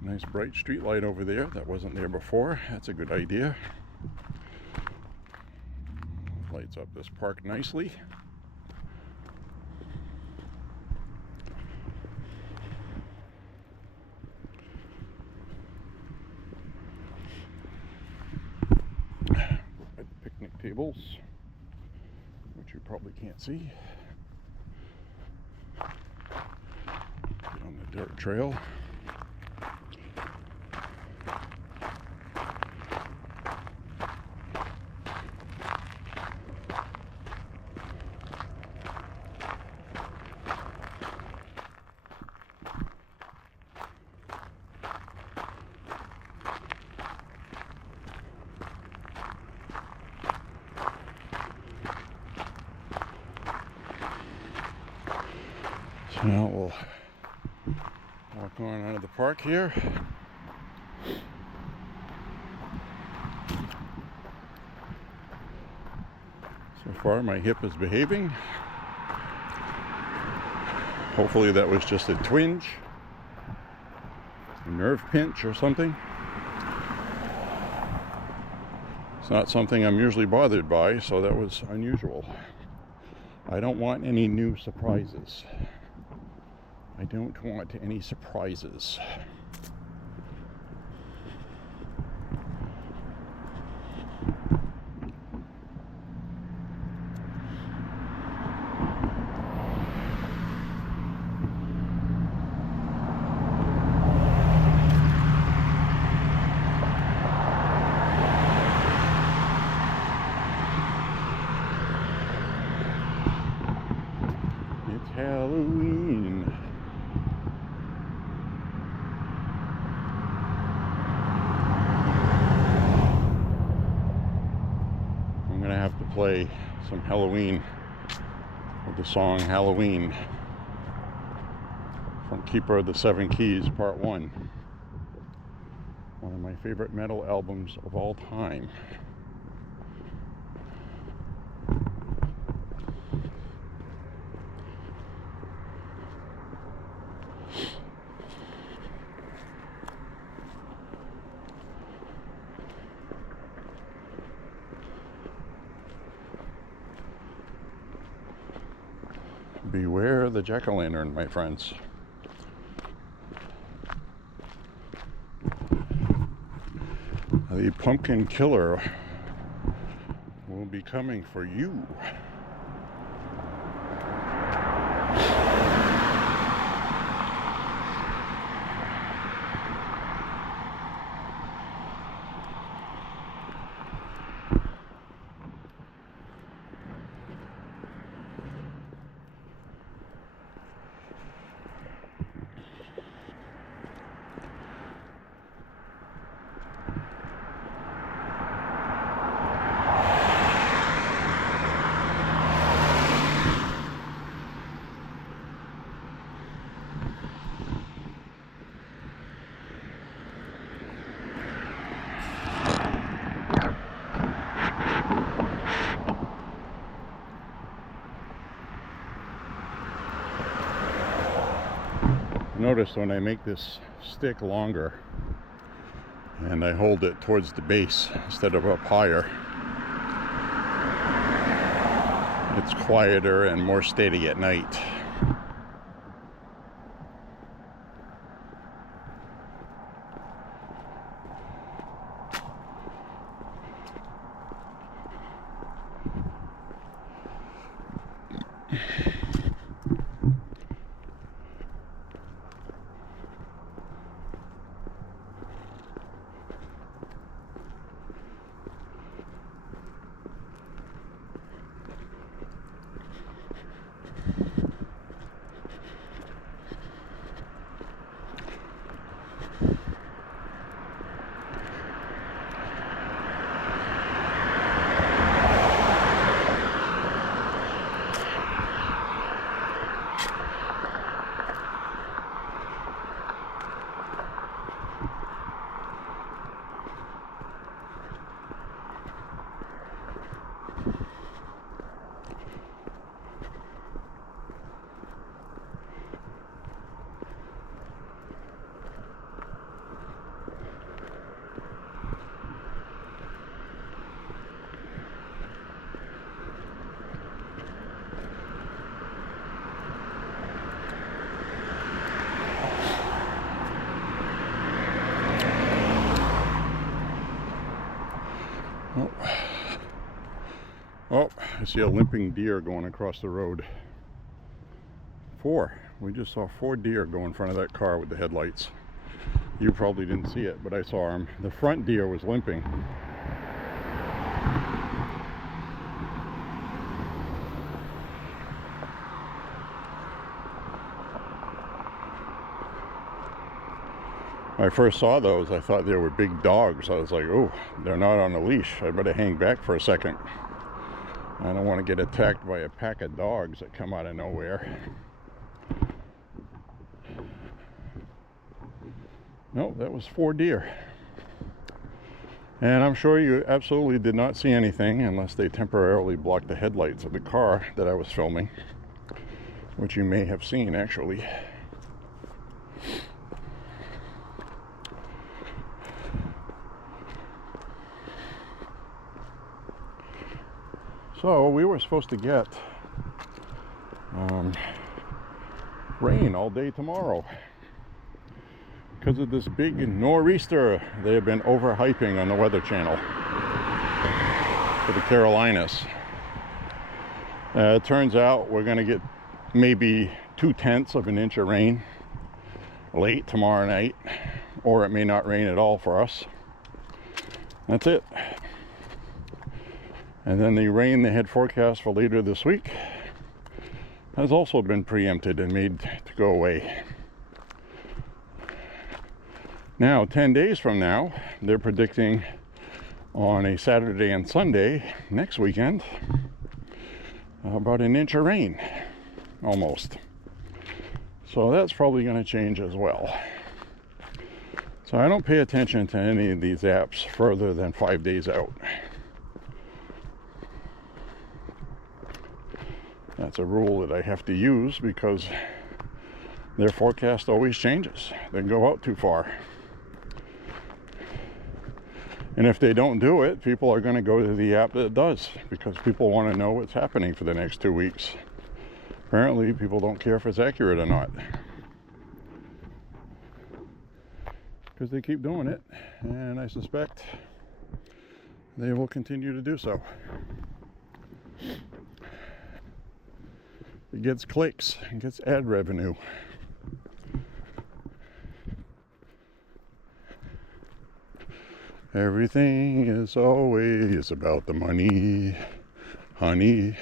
Nice bright street light over there that wasn't there before. That's a good idea. Lights up this park nicely. Picnic tables, which you probably can't see. Get on the dirt trail. So now we'll walk on out of the park here. So far my hip is behaving. Hopefully that was just a twinge, a nerve pinch or something. It's not something I'm usually bothered by, so that was unusual. I don't want any new surprises. I don't want any surprises. It's Halloween. I'm gonna have to play some Halloween with the song Halloween from Keeper of the Seven Keys Part 1. One of my favorite metal albums of all time. Beware the jack-o'-lantern, my friends. The pumpkin killer will be coming for you. Notice when I make this stick longer and I hold it towards the base instead of up higher, it's quieter and more steady at night. Oh. Oh, I see a limping deer going across the road. 4. We just saw 4 deer go in front of that car with the headlights. You probably didn't see it, but I saw them. The front deer was limping. When I first saw those, I thought they were big dogs. I was like, oh, they're not on a leash. I better hang back for a second. I don't want to get attacked by a pack of dogs that come out of nowhere. No, that was 4 deer. And I'm sure you absolutely did not see anything unless they temporarily blocked the headlights of the car that I was filming, which you may have seen actually. So we were supposed to get rain all day tomorrow because of this big nor'easter they have been overhyping on the Weather Channel for the Carolinas. It turns out we're going to get maybe 2/10 of an inch of rain late tomorrow night, or it may not rain at all for us. That's it. And then the rain they had forecast for later this week has also been preempted and made to go away. Now, 10 days from now, they're predicting on a Saturday and Sunday next weekend about an inch of rain, almost. So that's probably going to change as well. So I don't pay attention to any of these apps further than 5 days out. That's a rule that I have to use because their forecast always changes. They go out too far. And if they don't do it, people are going to go to the app that does, because people want to know what's happening for the next 2 weeks. Apparently, people don't care if it's accurate or not, because they keep doing it, and I suspect they will continue to do so. It gets clicks, it gets ad revenue. Everything is always about the money, honey.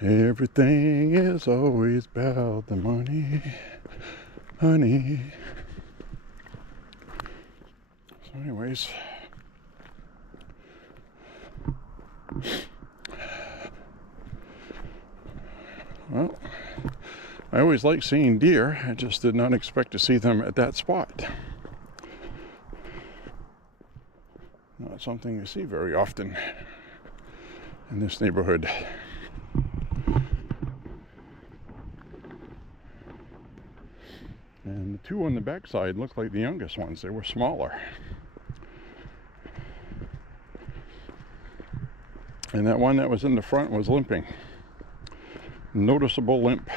Everything is always about the money, honey. So anyways, well, I always like seeing deer. I just did not expect to see them at that spot. Not something you see very often in this neighborhood. And the 2 on the backside looked like the youngest ones. They were smaller. And that one that was in the front was limping. Noticeable limp.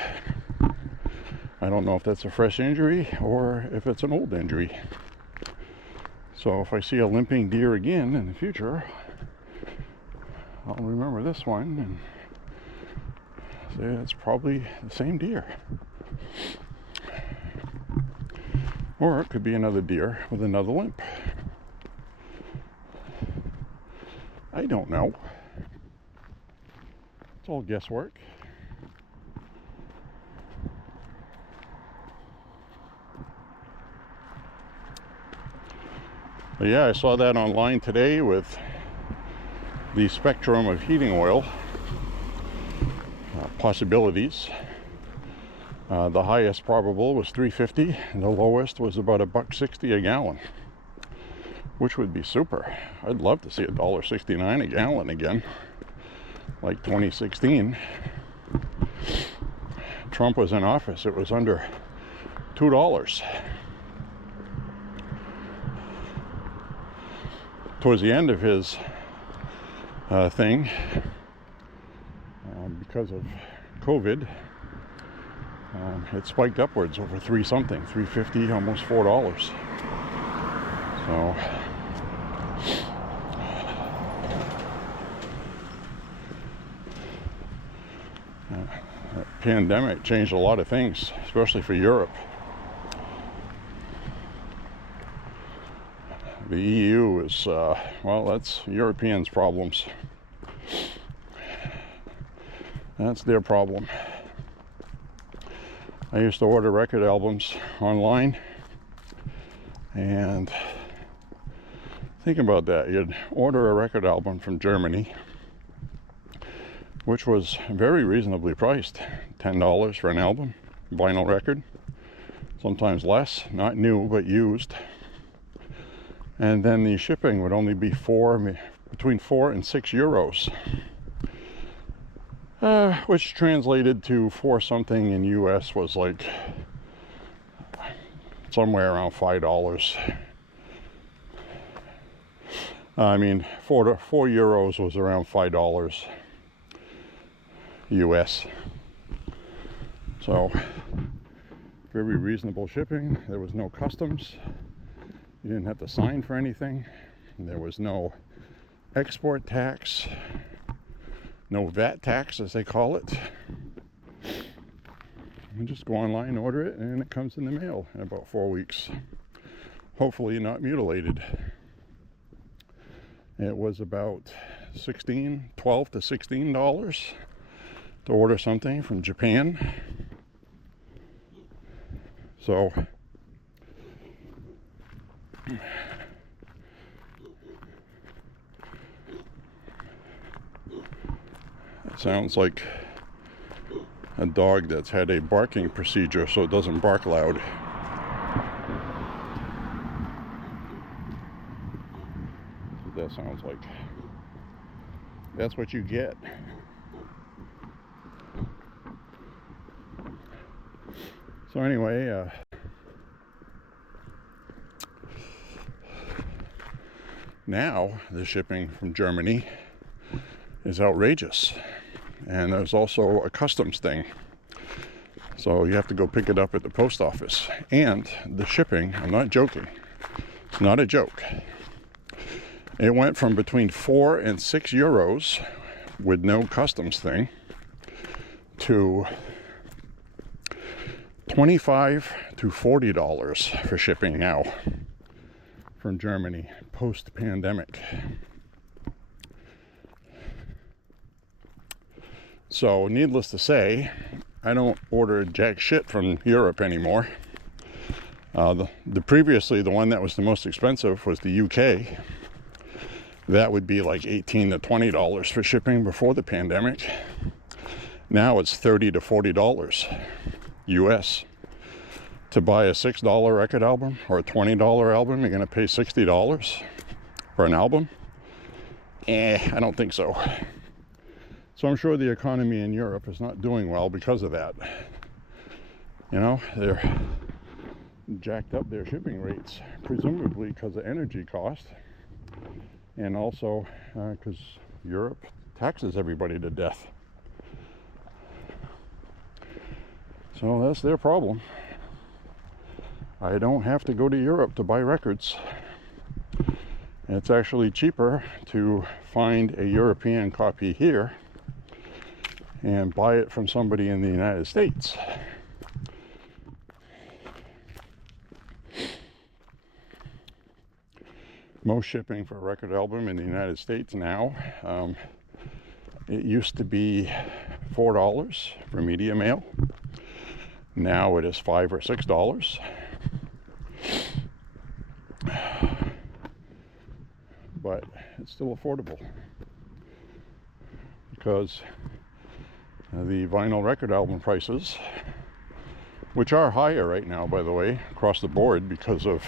I don't know if that's a fresh injury or if it's an old injury. So if I see a limping deer again in the future, I'll remember this one and say it's probably the same deer. Or it could be another deer with another limp. I don't know. It's all guesswork. But yeah, I saw that online today with the spectrum of heating oil possibilities. The highest probable was $3.50, and the lowest was about $1.60 a gallon, which would be super. I'd love to see $1.69 a gallon again, like 2016. Trump was in office, it was under $2. Towards the end of his thing, because of COVID, it spiked upwards over $3.50, almost $4. So pandemic changed a lot of things, especially for Europe. The EU is, well, that's Europeans' problems. That's their problem. I used to order record albums online, and think about that. You'd order a record album from Germany, which was very reasonably priced, $10 for an album, vinyl record, sometimes less, not new but used. And then the shipping would only be between 4 and 6 euros, which translated to 4 something in US was like somewhere around $5. I mean, 4 euros was around $5 US. So very reasonable shipping. There was no customs. You didn't have to sign for anything. There was no export tax, no VAT tax as they call it. You just go online, order it, and it comes in the mail in about 4 weeks. Hopefully not mutilated. It was about $12 to $16 to order something from Japan. So it sounds like a dog that's had a barking procedure so it doesn't bark loud. That's what that sounds like. That's what you get. So anyway, now the shipping from Germany is outrageous, and there's also a customs thing, so you have to go pick it up at the post office. And the shipping, I'm not joking, it's not a joke, it went from between 4 and 6 euros with no customs thing to $25 to $40 for shipping now from Germany post-pandemic. So needless to say, I don't order jack shit from Europe anymore. Previously, the one that was the most expensive was the UK. That would be like $18 to $20 for shipping before the pandemic. Now it's $30 to $40 US. To buy a $6 record album or a $20 album, you're going to pay $60 for an album? I don't think so. So I'm sure the economy in Europe is not doing well because of that. You know, they're jacked up their shipping rates, presumably because of energy cost, and also because Europe taxes everybody to death. So that's their problem. I don't have to go to Europe to buy records. It's actually cheaper to find a European copy here and buy it from somebody in the United States. Most shipping for a record album in the United States now, it used to be $4 for media mail. Now it is $5 or $6. But it's still affordable because the vinyl record album prices, which are higher right now, by the way, across the board because of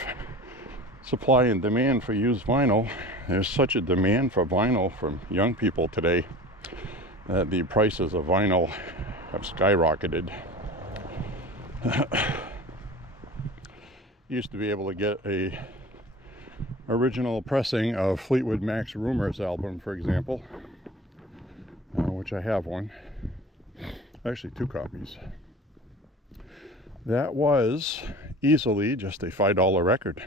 supply and demand for used vinyl. There's such a demand for vinyl from young people today that the prices of vinyl have skyrocketed. Used to be able to get a original pressing of Fleetwood Mac's Rumours album, for example, which I have one, actually 2 copies. That was easily just a $5 record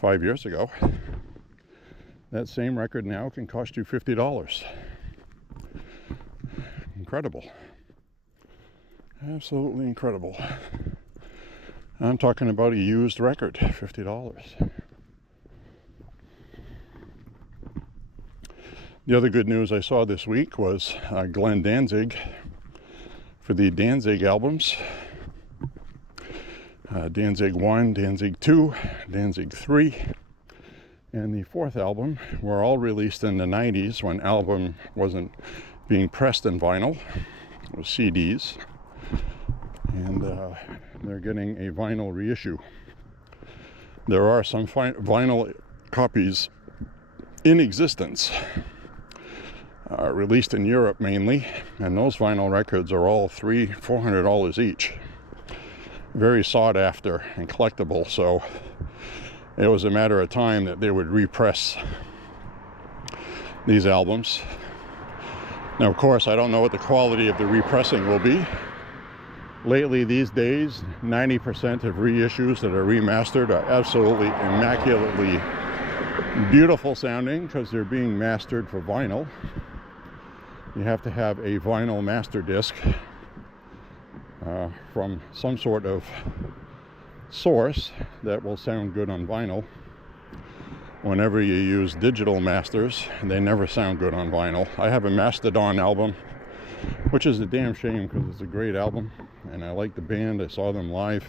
5 years ago. That same record now can cost you $50. Incredible. Absolutely incredible. I'm talking about a used record, $50. The other good news I saw this week was Glenn Danzig for the Danzig albums. Danzig 1, Danzig 2, Danzig 3, and the fourth album were all released in the 90s when album wasn't being pressed in vinyl. It was CDs. And they're getting a vinyl reissue. There are some vinyl copies in existence, released in Europe mainly, and those vinyl records are all $300-400 each. Very sought after and collectible, so it was a matter of time that they would repress these albums. Now, of course, I don't know what the quality of the repressing will be. Lately, these days, 90% of reissues that are remastered are absolutely immaculately beautiful sounding because they're being mastered for vinyl. You have to have a vinyl master disc from some sort of source that will sound good on vinyl. Whenever you use digital masters, they never sound good on vinyl. I have a Mastodon album, which is a damn shame because it's a great album and I like the band. I saw them live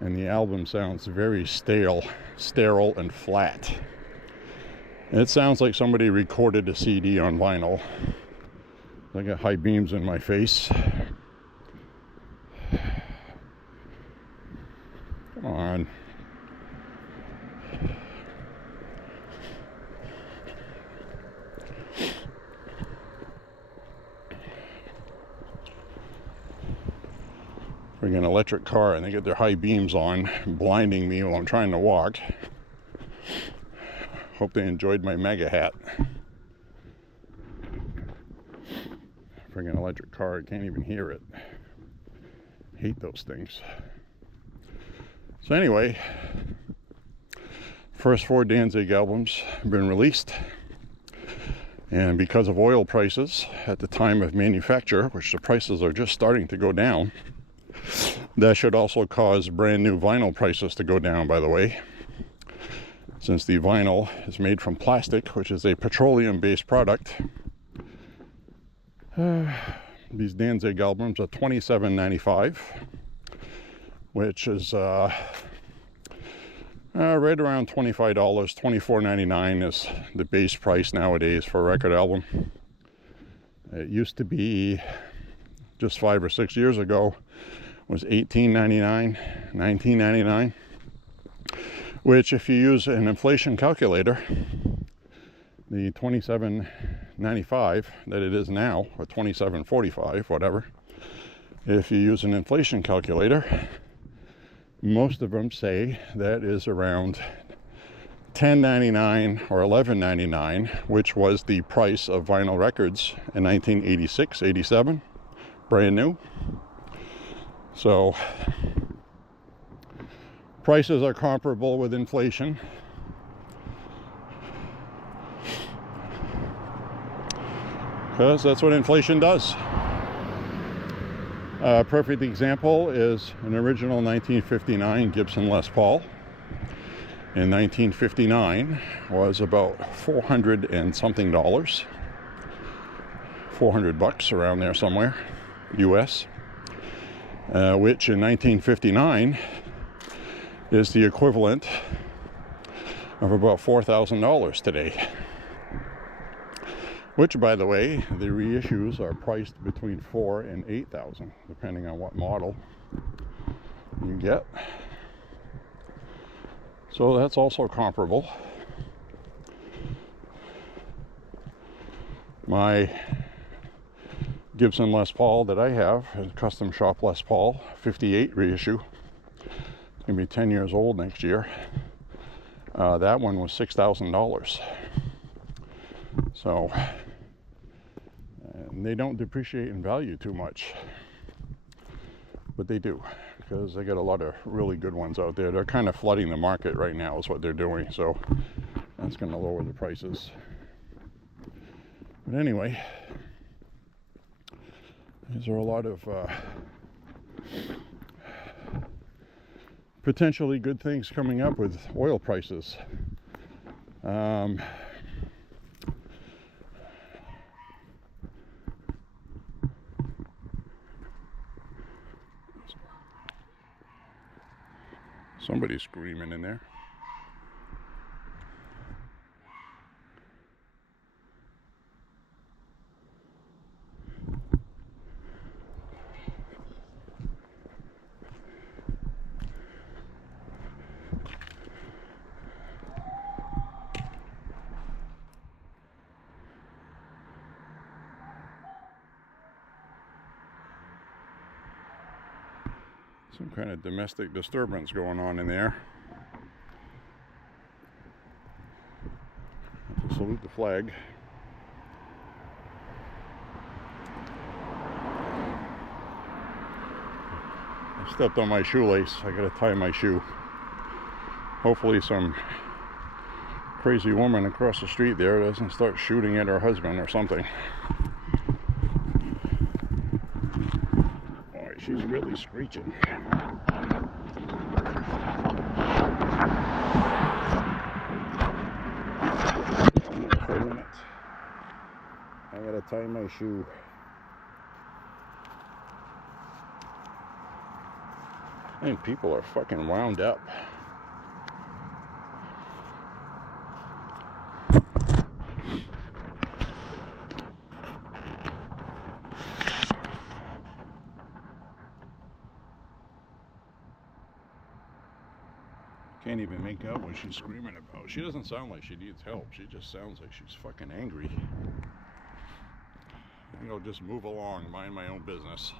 and the album sounds very sterile and flat. And it sounds like somebody recorded a CD on vinyl. I got high beams in my face. Come on. An electric car and they get their high beams on, blinding me while I'm trying to walk. Hope they enjoyed my MAHA hat. Friggin' electric car, I can't even hear it. Hate those things. So anyway, first 4 Danzig albums have been released, and because of oil prices at the time of manufacture, which the prices are just starting to go down, that should also cause brand new vinyl prices to go down, by the way, since the vinyl is made from plastic, which is a petroleum-based product. These Danzig albums are $27.95, which is right around $25. $24.99 is the base price nowadays for a record album. It used to be, just 5 or 6 years ago, was $18.99, $19.99, which if you use an inflation calculator, the $27.95 that it is now, or $27.45, whatever, if you use an inflation calculator, most of them say that is around $10.99 or $11.99, which was the price of vinyl records in 1986, 87, brand new. So prices are comparable with inflation. Because that's what inflation does. A perfect example is an original 1959 Gibson Les Paul. In 1959 was about $400 and something, $400 around there somewhere, US. Which in 1959 is the equivalent of about $4,000 today. Which, by the way, the reissues are priced between $4,000 and $8,000, depending on what model you get. So that's also comparable. My Gibson Les Paul that I have is Custom Shop Les Paul 58 reissue. It's gonna be 10 years old next year. That one was $6,000. So they don't depreciate in value too much, but they do, because they got a lot of really good ones out there. They're kind of flooding the market right now is what they're doing, so that's going to lower the prices. But anyway, Is there a lot of potentially good things coming up with oil prices? Somebody's screaming in there. Some kind of domestic disturbance going on in there. Have to salute the flag. I stepped on my shoelace. I gotta tie my shoe. Hopefully some crazy woman across the street there doesn't start shooting at her husband or something. Boy, she's really screeching. I gotta tie my shoe. And people are fucking wound up. Can't even make out what she's screaming about. She doesn't sound like she needs help. She just sounds like she's fucking angry. I think I'll just move along, mind my own business.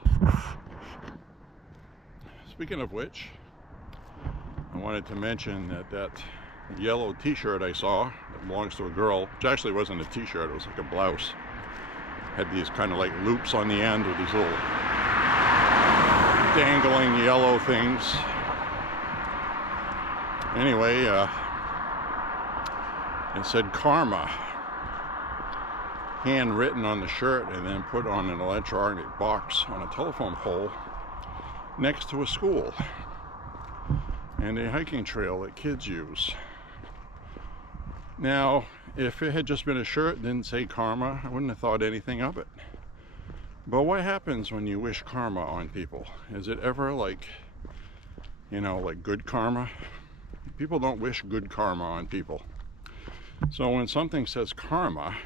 Speaking of which, I wanted to mention that yellow t-shirt I saw that belongs to a girl, which actually wasn't a t-shirt, it was like a blouse. Had these kind of like loops on the end with these little dangling yellow things. Anyway, it said karma handwritten on the shirt and then put on an electronic box on a telephone pole next to a school and a hiking trail that kids use. Now, if it had just been a shirt and didn't say karma, I wouldn't have thought anything of it. But what happens when you wish karma on people? Is it ever like, you know, like good karma? People don't wish good karma on people. So when something says karma,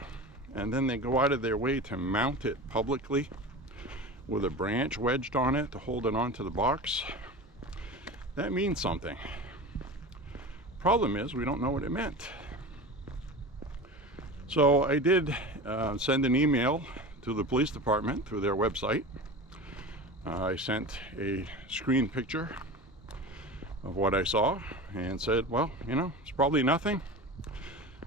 and then they go out of their way to mount it publicly with a branch wedged on it to hold it onto the box, that means something. Problem is, we don't know what it meant. So I did send an email to the police department through their website. I sent a screen picture of what I saw and said, well, you know, it's probably nothing,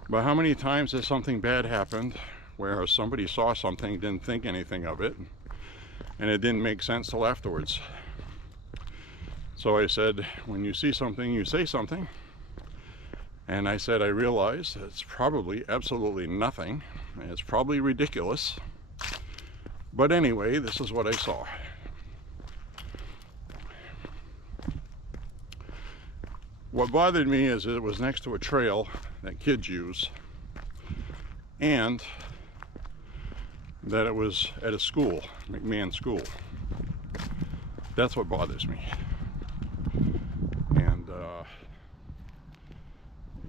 but how many times has something bad happened where somebody saw something, didn't think anything of it, and it didn't make sense till afterwards? So I said, when you see something, you say something. And I said, I realize that it's probably absolutely nothing, and it's probably ridiculous, but anyway, this is what I saw. What bothered me is it was next to a trail that kids use, and that it was at a school, McMahon School. That's what bothers me. And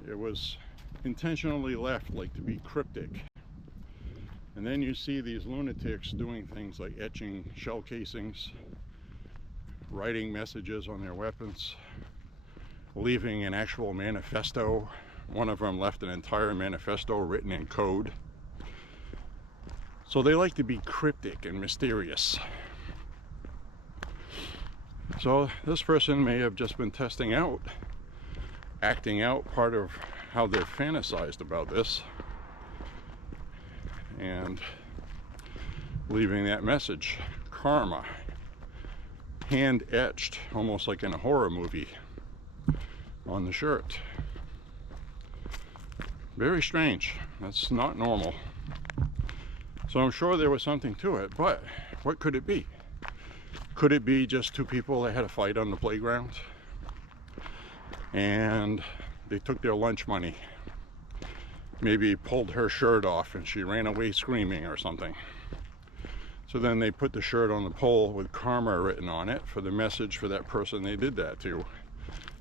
it was intentionally left like to be cryptic. And then you see these lunatics doing things like etching shell casings, writing messages on their weapons, leaving an actual manifesto. One of them left an entire manifesto written in code. So they like to be cryptic and mysterious. So this person may have just been testing out, acting out part of how they've fantasized about this, and leaving that message, karma, hand etched, almost like in a horror movie, on the shirt. Very strange. That's not normal. So I'm sure there was something to it, but What could it be? Could it be just two people that had a fight on the playground and they took their lunch money? Maybe pulled her shirt off and she ran away screaming or something. So then they put the shirt on the pole with karma written on it for the message for that person they did that to.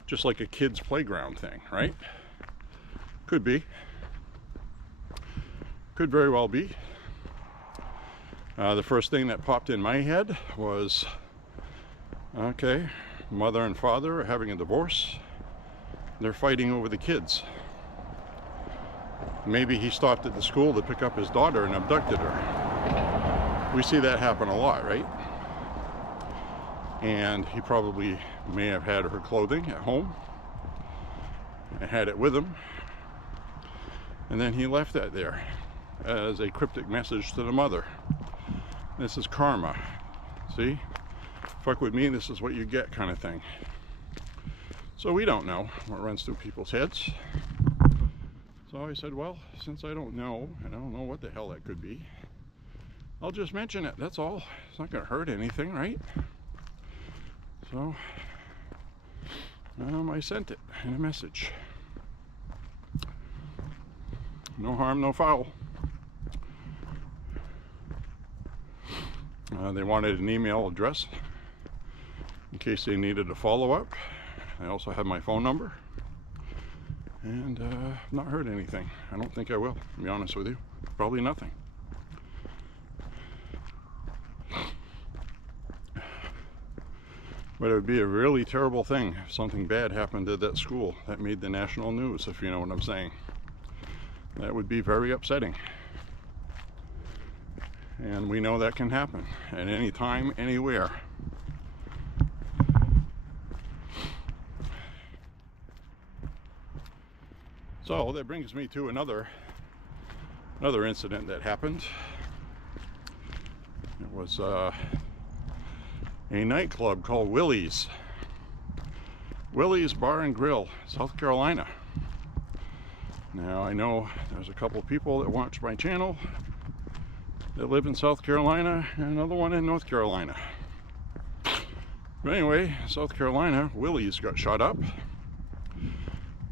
Just like a kid's playground thing, right? Could be. Could very well be. The first thing that popped in my head was, okay, mother and father are having a divorce. They're fighting over the kids. Maybe he stopped at the school to pick up his daughter and abducted her. We see that happen a lot, right? And he probably may have had her clothing at home and had it with him. And then he left that there as a cryptic message to the mother. This is karma. See? Fuck with me, this is what you get, kind of thing. So we don't know what runs through people's heads. So I said, well, since I don't know, and I don't know what the hell that could be, I'll just mention it, that's all. It's not going to hurt anything, right? So, I sent it in a message. No harm, no foul. They wanted an email address in case they needed a follow-up. I also have my phone number. And not heard anything. I don't think I will, to be honest with you. Probably nothing. But it would be a really terrible thing if something bad happened at that school that made the national news, if you know what I'm saying. That would be very upsetting. And we know that can happen at any time, anywhere. So that brings me to another incident that happened. It was a nightclub called Willie's Bar and Grill, South Carolina. Now I know there's a couple people that watch my channel that live in South Carolina and another one in North Carolina. But anyway, South Carolina, Willie's got shot up,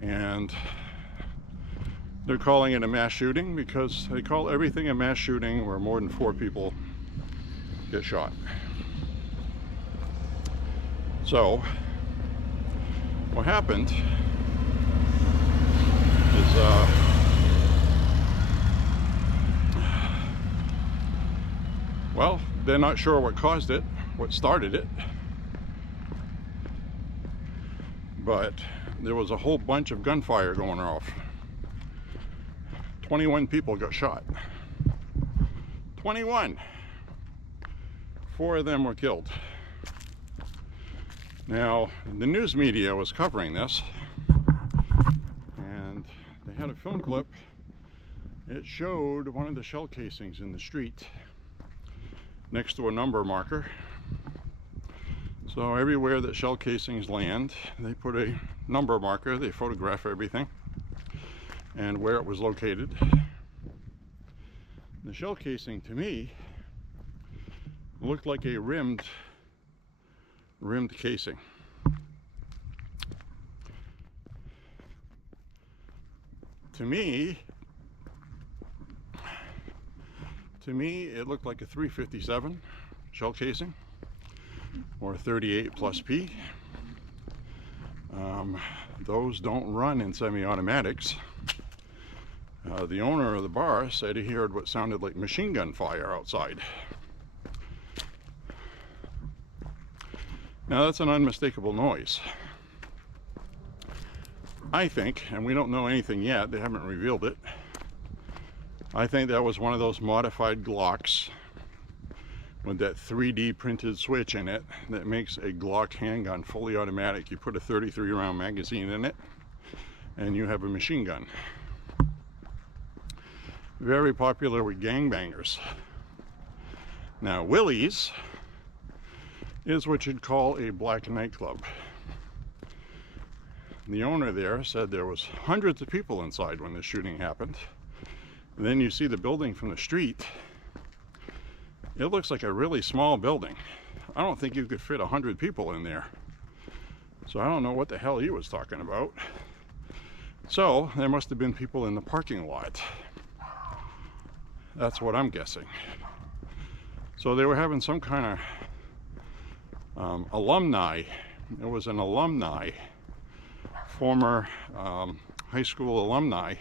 and they're calling it a mass shooting because they call everything a mass shooting where more than 4 people get shot. So, what happened is, well, they're not sure what caused it, what started it, but there was a whole bunch of gunfire going off. 21 people got shot. 21! 4 of them were killed. Now, the news media was covering this, and they had a film clip. It showed one of the shell casings in the street next to a number marker. So everywhere that shell casings land, they put a number marker, they photograph everything and where it was located. The shell casing, to me, looked like a rimmed casing. To me, it looked like a 357 shell casing or 38 plus P. Those don't run in semi-automatics. The owner of the bar said he heard what sounded like machine gun fire outside. Now that's an unmistakable noise. I think, and we don't know anything yet, they haven't revealed it, I think that was one of those modified Glocks with that 3D printed switch in it that makes a Glock handgun fully automatic. You put a 33 round magazine in it and you have a machine gun. Very popular with gangbangers. Now, Willie's is what you'd call a black nightclub. The owner there said there was hundreds of people inside when the shooting happened. And then you see the building from the street, It looks like a really small building. I don't think you could fit 100 people in there. So I don't know what the hell he was talking about. So there must have been people in the parking lot. That's what I'm guessing. So they were having some kind of alumni. It was an alumni, former high school alumni.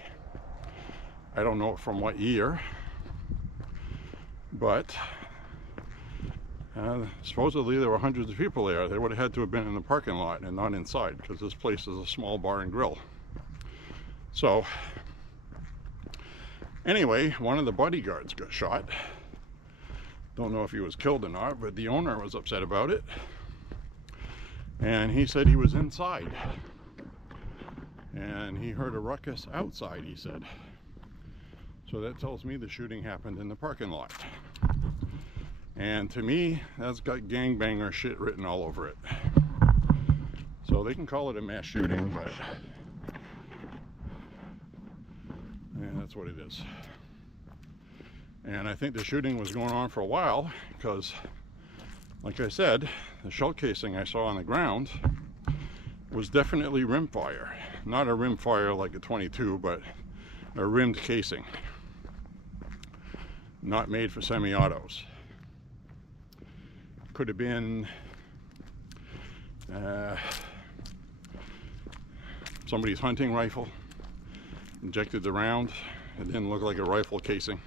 I don't know from what year, but supposedly there were hundreds of people there. They would have had to have been in the parking lot and not inside, because this place is a small bar and grill. So anyway, one of the bodyguards got shot. Don't know if he was killed or not, but the owner was upset about it. And he said he was inside. And he heard a ruckus outside, he said. So that tells me the shooting happened in the parking lot. And to me, that's got gangbanger shit written all over it. So they can call it a mass shooting, but yeah, that's what it is. And I think the shooting was going on for a while because, like I said, the shell casing I saw on the ground was definitely rimfire. Not a rimfire like a 22, but a rimmed casing. Not made for semi-autos. Could have been somebody's hunting rifle, injected the round. It didn't look like a rifle casing.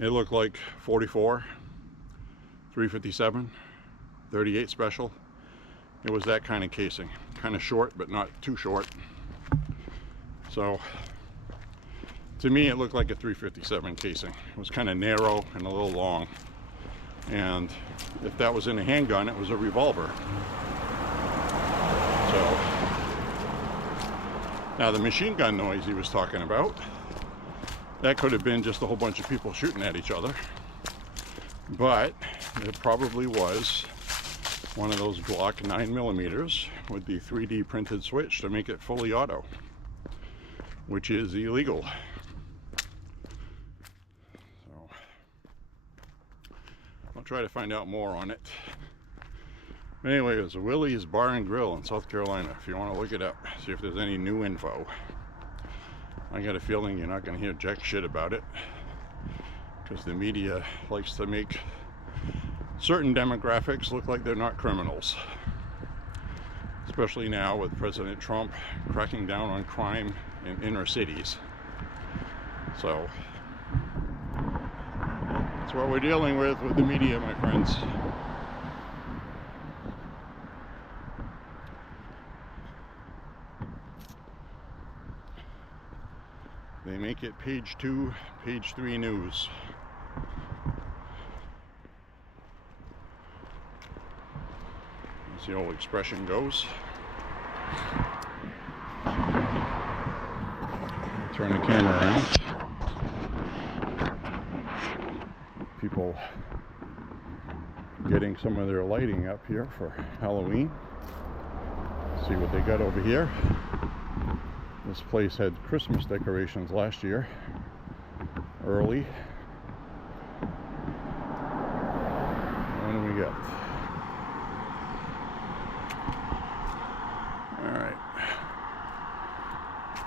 It looked like 44, 357, 38 special. It was that kind of casing. Kind of short, but not too short. So, to me, it looked like a 357 casing. It was kind of narrow and a little long. And if that was in a handgun, it was a revolver. So, now the machine gun noise he was talking about, that could have been just a whole bunch of people shooting at each other. But it probably was one of those Glock 9mm with the 3D printed switch to make it fully auto, which is illegal. So I'll try to find out more on it. Anyway, it's Willie's Bar and Grill in South Carolina. If you want to look it up, see if there's any new info. I got a feeling you're not going to hear jack shit about it, because the media likes to make certain demographics look like they're not criminals. Especially now with President Trump cracking down on crime in inner cities. So, that's what we're dealing with the media, my friends. They make it page 2, page 3 news. As the old expression goes. Turn the camera around. People getting some of their lighting up here for Halloween. See what they got over here. This place had Christmas decorations last year, early. What do we got? Alright.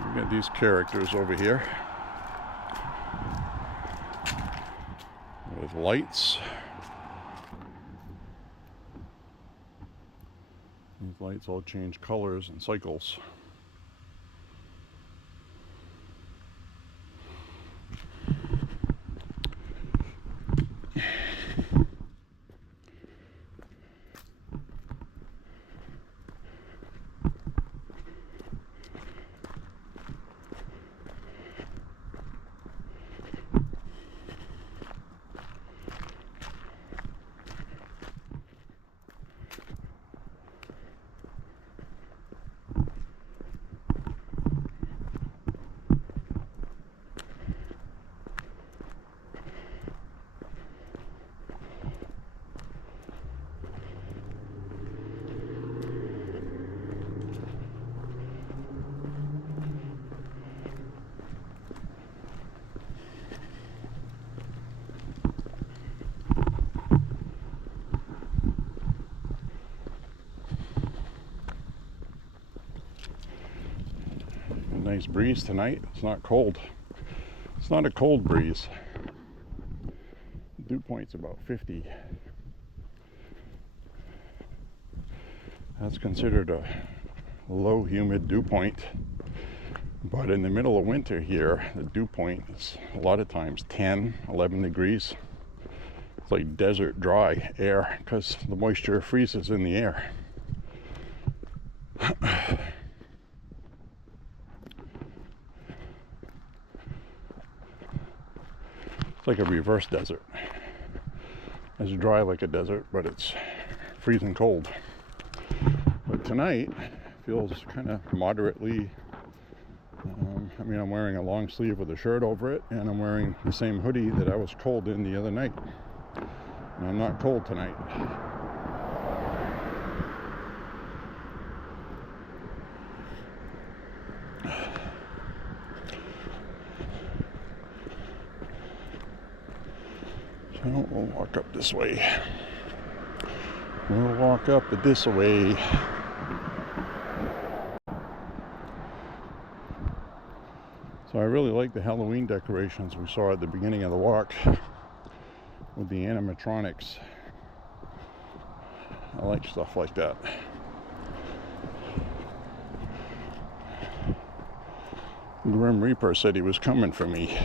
We got these characters over here with lights. These lights all change colors and cycles. nice breeze tonight. It's not cold. It's not a cold breeze. Dew point's about 50. That's considered a low humid dew point. But in the middle of winter here, the dew point is a lot of times 10, 11 degrees. It's like desert dry air because the moisture freezes in the air. It's like a reverse desert. It's dry like a desert, but it's freezing cold. But tonight feels kind of moderately. I mean, I'm wearing a long sleeve with a shirt over it, and I'm wearing the same hoodie that I was cold in the other night. And I'm not cold tonight. So we'll walk up this way. We'll walk up this way. So I really like the Halloween decorations we saw at the beginning of the walk with the animatronics. I like stuff like that. Grim Reaper said he was coming for me.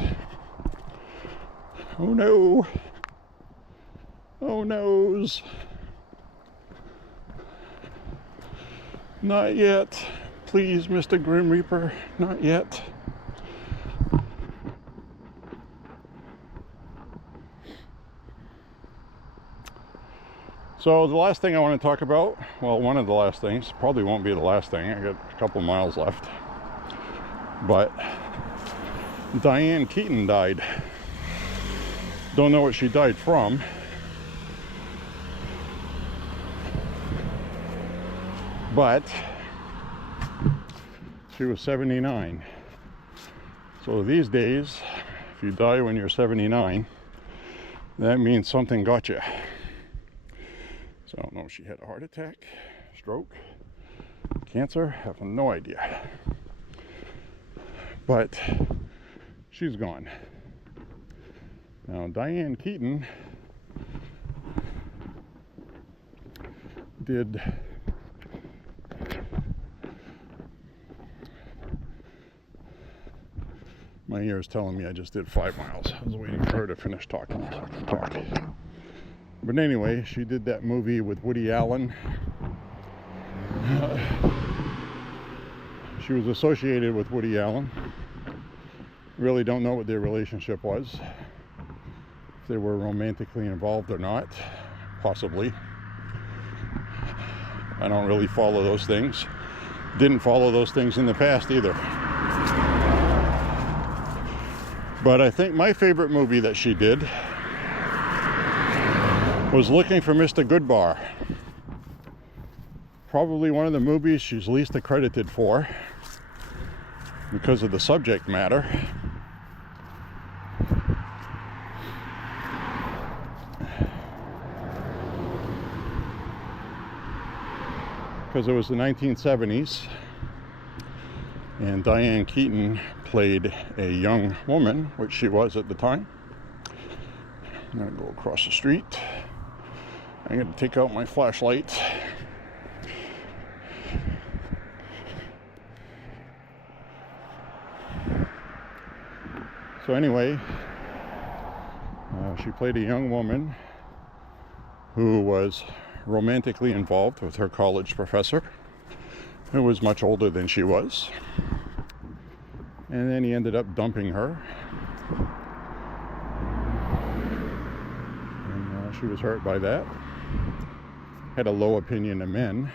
Oh no! Oh noes! Not yet. Please, Mr. Grim Reaper, not yet. So the last thing I want to talk about, well, one of the last things, probably won't be the last thing, I got a couple miles left, but Diane Keaton died. Don't know what she died from. But she was 79. So these days, if you die when you're 79, that means something got you. So I don't know if she had a heart attack, stroke, cancer, I have no idea. But she's gone. Now Diane Keaton did my ear is telling me I just did 5 miles. I was waiting for her to finish talking. But anyway, she did that movie with Woody Allen. She was associated with Woody Allen. Really don't know what their relationship was. If they were romantically involved or not. Possibly. I don't really follow those things. Didn't follow those things in the past either. But I think my favorite movie that she did was Looking for Mr. Goodbar. Probably one of the movies she's least accredited for because of the subject matter. Because it was the 1970s and Diane Keaton played a young woman, which she was at the time. I'm gonna go across the street. I'm gonna take out my flashlight. So anyway, she played a young woman who was romantically involved with her college professor, who was much older than she was. And then he ended up dumping her. And she was hurt by that. Had a low opinion of men.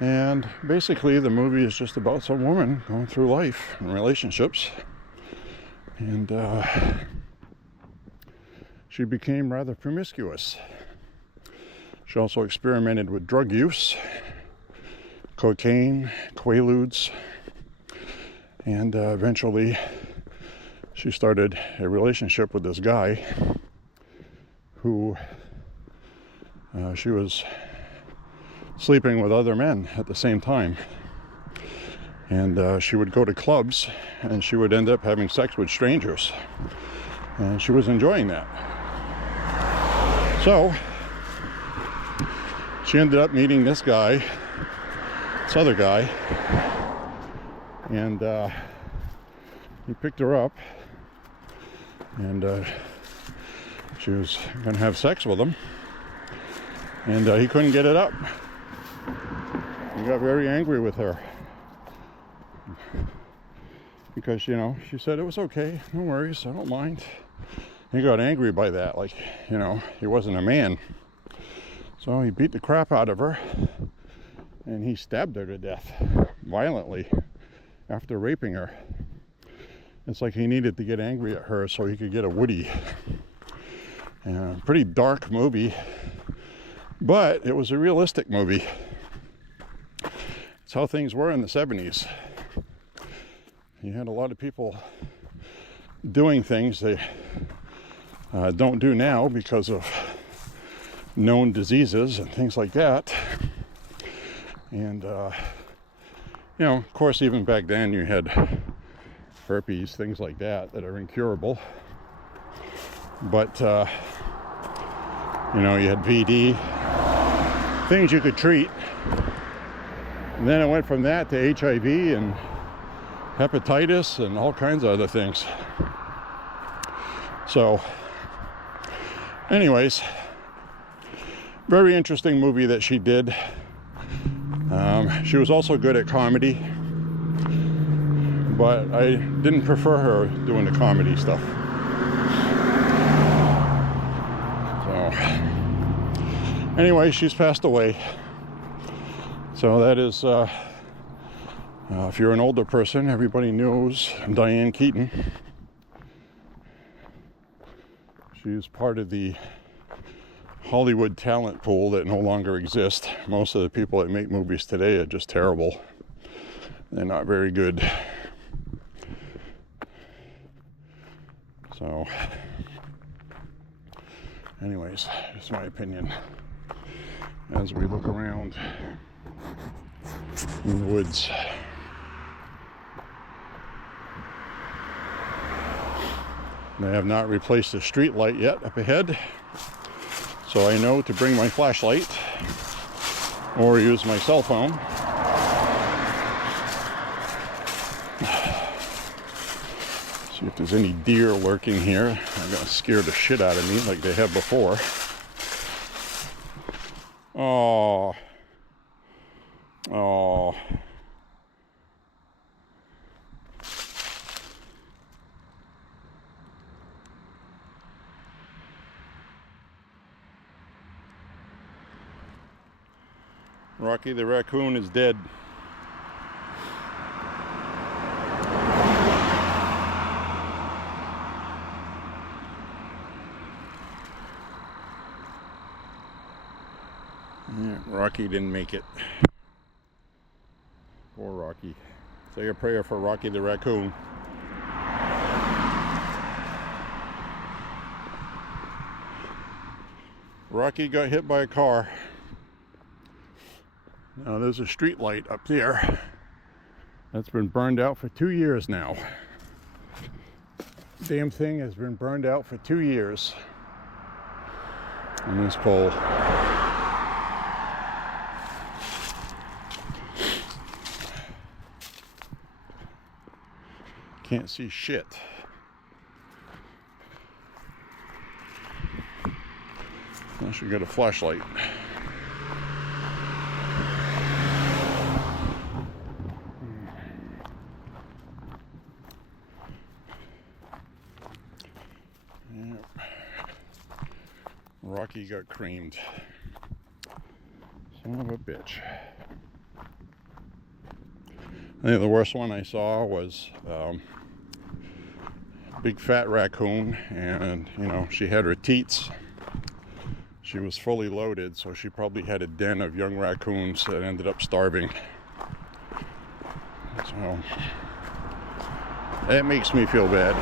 And basically the movie is just about some woman going through life and relationships. And she became rather promiscuous. She also experimented with drug use, cocaine, quaaludes, and eventually she started a relationship with this guy who she was sleeping with other men at the same time. And she would go to clubs and she would end up having sex with strangers. And she was enjoying that. So she ended up meeting this guy, this other guy, and he picked her up, and she was going to have sex with him, and he couldn't get it up. He got very angry with her because, you know, she said it was okay, no worries, I don't mind. He got angry by that, like, you know, he wasn't a man. So he beat the crap out of her, and he stabbed her to death violently after raping her. It's like he needed to get angry at her so he could get a Woody. Pretty dark movie, but it was a realistic movie. It's how things were in the 70s. You had a lot of people doing things they don't do now because of known diseases and things like that. And you know, of course, even back then you had herpes, things like that are incurable. But you know, you had VD, things you could treat. And then it went from that to HIV and hepatitis and all kinds of other things. So anyways, very interesting movie that she did. She was also good at comedy, but I didn't prefer her doing the comedy stuff. So anyway, she's passed away. So that is, if you're an older person, everybody knows Diane Keaton. She's part of the Hollywood talent pool that no longer exists. Most of the people that make movies today are just terrible. They're not very good. So, anyways, that's my opinion as we look around in the woods. They have not replaced the street light yet up ahead, so I know to bring my flashlight or use my cell phone. See if there's any deer lurking here. They're gonna scare the shit out of me like they have before. Oh. Oh. Rocky the raccoon is dead. Yeah, Rocky didn't make it. Poor Rocky. Say a prayer for Rocky the raccoon. Rocky got hit by a car. Now there's a street light up there that's been burned out for 2 years now. Damn thing has been burned out for 2 years on this pole. Can't see shit. Unless you got a flashlight. Yep. Rocky got creamed. Son of a bitch. I think the worst one I saw was big fat raccoon, and you know, she had her teats. She was fully loaded, so she probably had a den of young raccoons that ended up starving. So that makes me feel bad.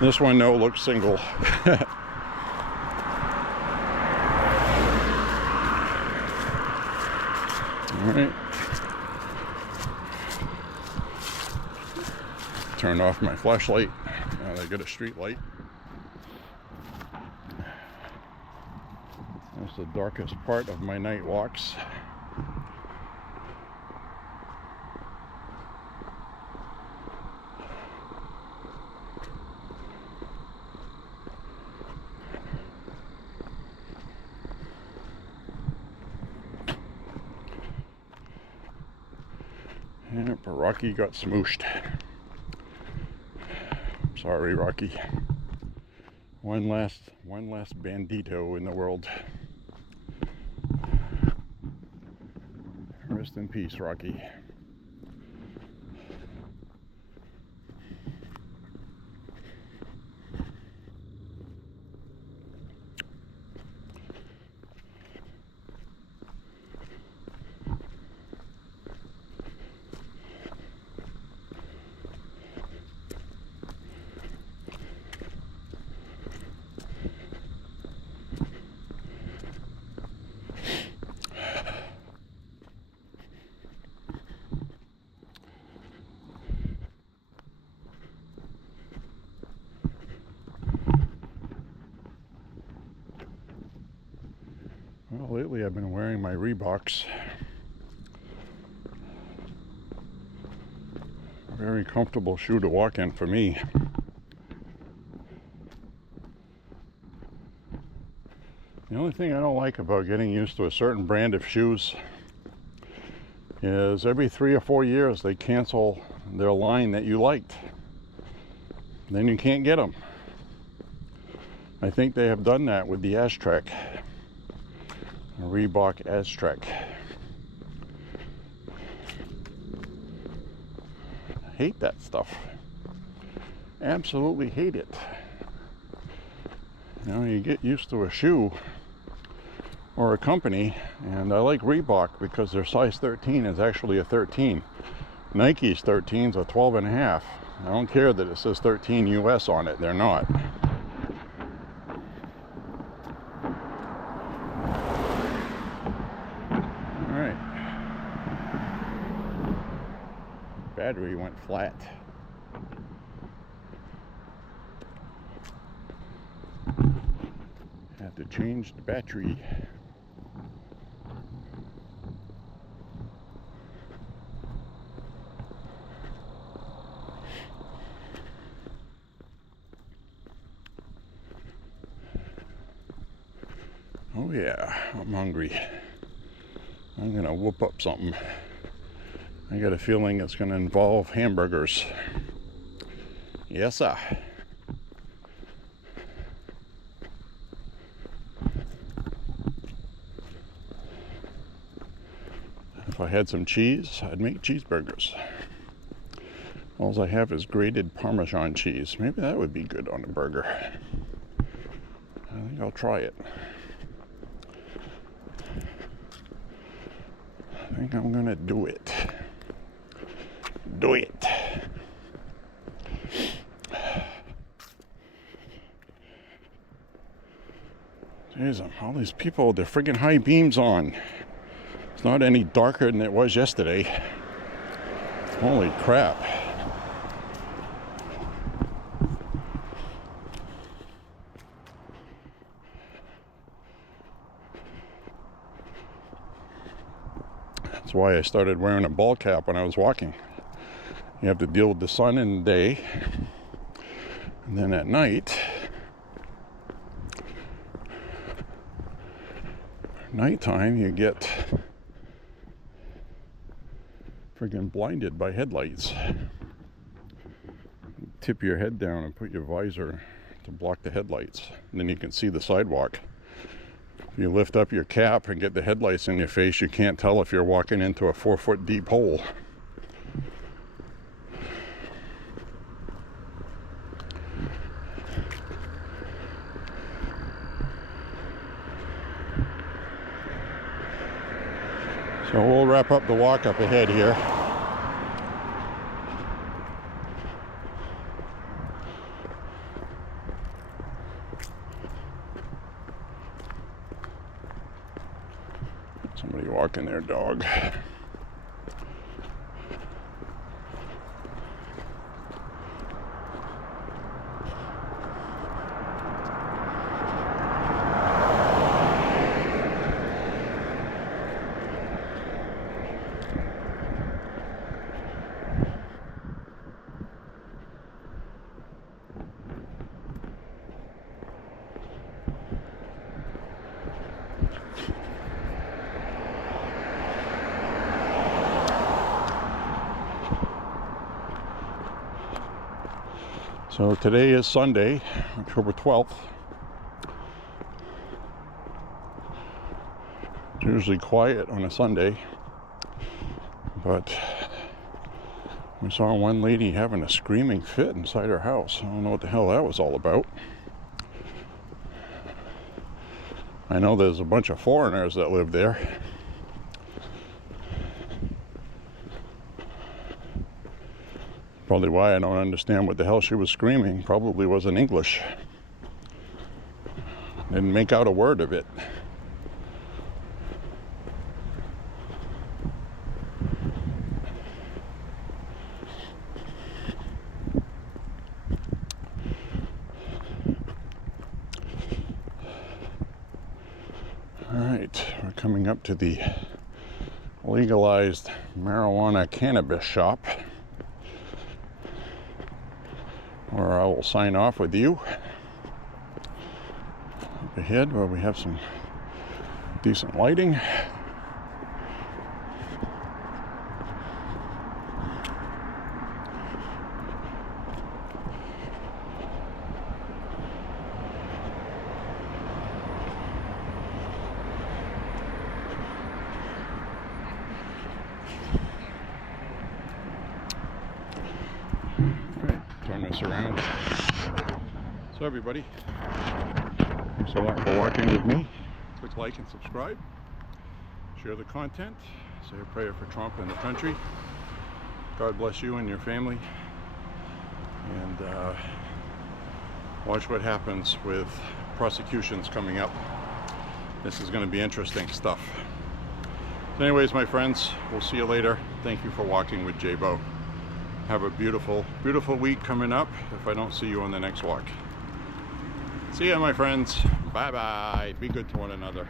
This one, no, looks single. All right. turn off my flashlight now that I got a street light. That's the darkest part of my night walks. Yep, Rocky got smooshed. Sorry, Rocky. One last bandito in the world. Rest in peace, Rocky. Well, lately I've been wearing my Reeboks. Very comfortable shoe to walk in for me. The only thing I don't like about getting used to a certain brand of shoes is every 3 or 4 years they cancel their line that you liked. Then you can't get them. I think they have done that with the Aztrek. Reebok Aztrek. Hate that stuff. Absolutely hate it. You know, you get used to a shoe or a company, and I like Reebok because their size 13 is actually a 13. Nike's 13's a 12 and a half. I don't care that it says 13 US on it, they're not. Alright. Battery went flat. Had to change the battery. Oh yeah, I'm hungry. I'm gonna whoop up something. I got a feeling it's gonna involve hamburgers. Yes, sir. If I had some cheese, I'd make cheeseburgers. All I have is grated Parmesan cheese. Maybe that would be good on a burger. I think I'll try it. I think I'm gonna do it. Do it. Jeez, all these people with their friggin' high beams on. It's not any darker than it was yesterday. Holy crap. That's why I started wearing a ball cap when I was walking. You have to deal with the sun in the day, and then at nighttime you get friggin' blinded by headlights. Tip your head down and put your visor to block the headlights, and then you can see the sidewalk. If you lift up your cap and get the headlights in your face, you can't tell if you're walking into a 4-foot deep hole. So we'll wrap up the walk up ahead here. Somebody walking their dog. So today is Sunday, October 12th. It's usually quiet on a Sunday, but we saw one lady having a screaming fit inside her house. I don't know what the hell that was all about. I know there's a bunch of foreigners that live there. Probably why I don't understand what the hell she was screaming. Probably wasn't English. Didn't make out a word of it. Alright, we're coming up to the legalized marijuana cannabis shop, where I will sign off with you. Up ahead where we have some decent lighting. Turn this around. So everybody, thanks a lot for watching with me. Click like and subscribe. Share the content. Say a prayer for Trump and the country. God bless you and your family. And watch what happens with prosecutions coming up. This is going to be interesting stuff. So anyways, my friends, we'll see you later. Thank you for walking with J.Beau. Have a beautiful, beautiful week coming up if I don't see you on the next walk. See ya, my friends. Bye-bye. Be good to one another.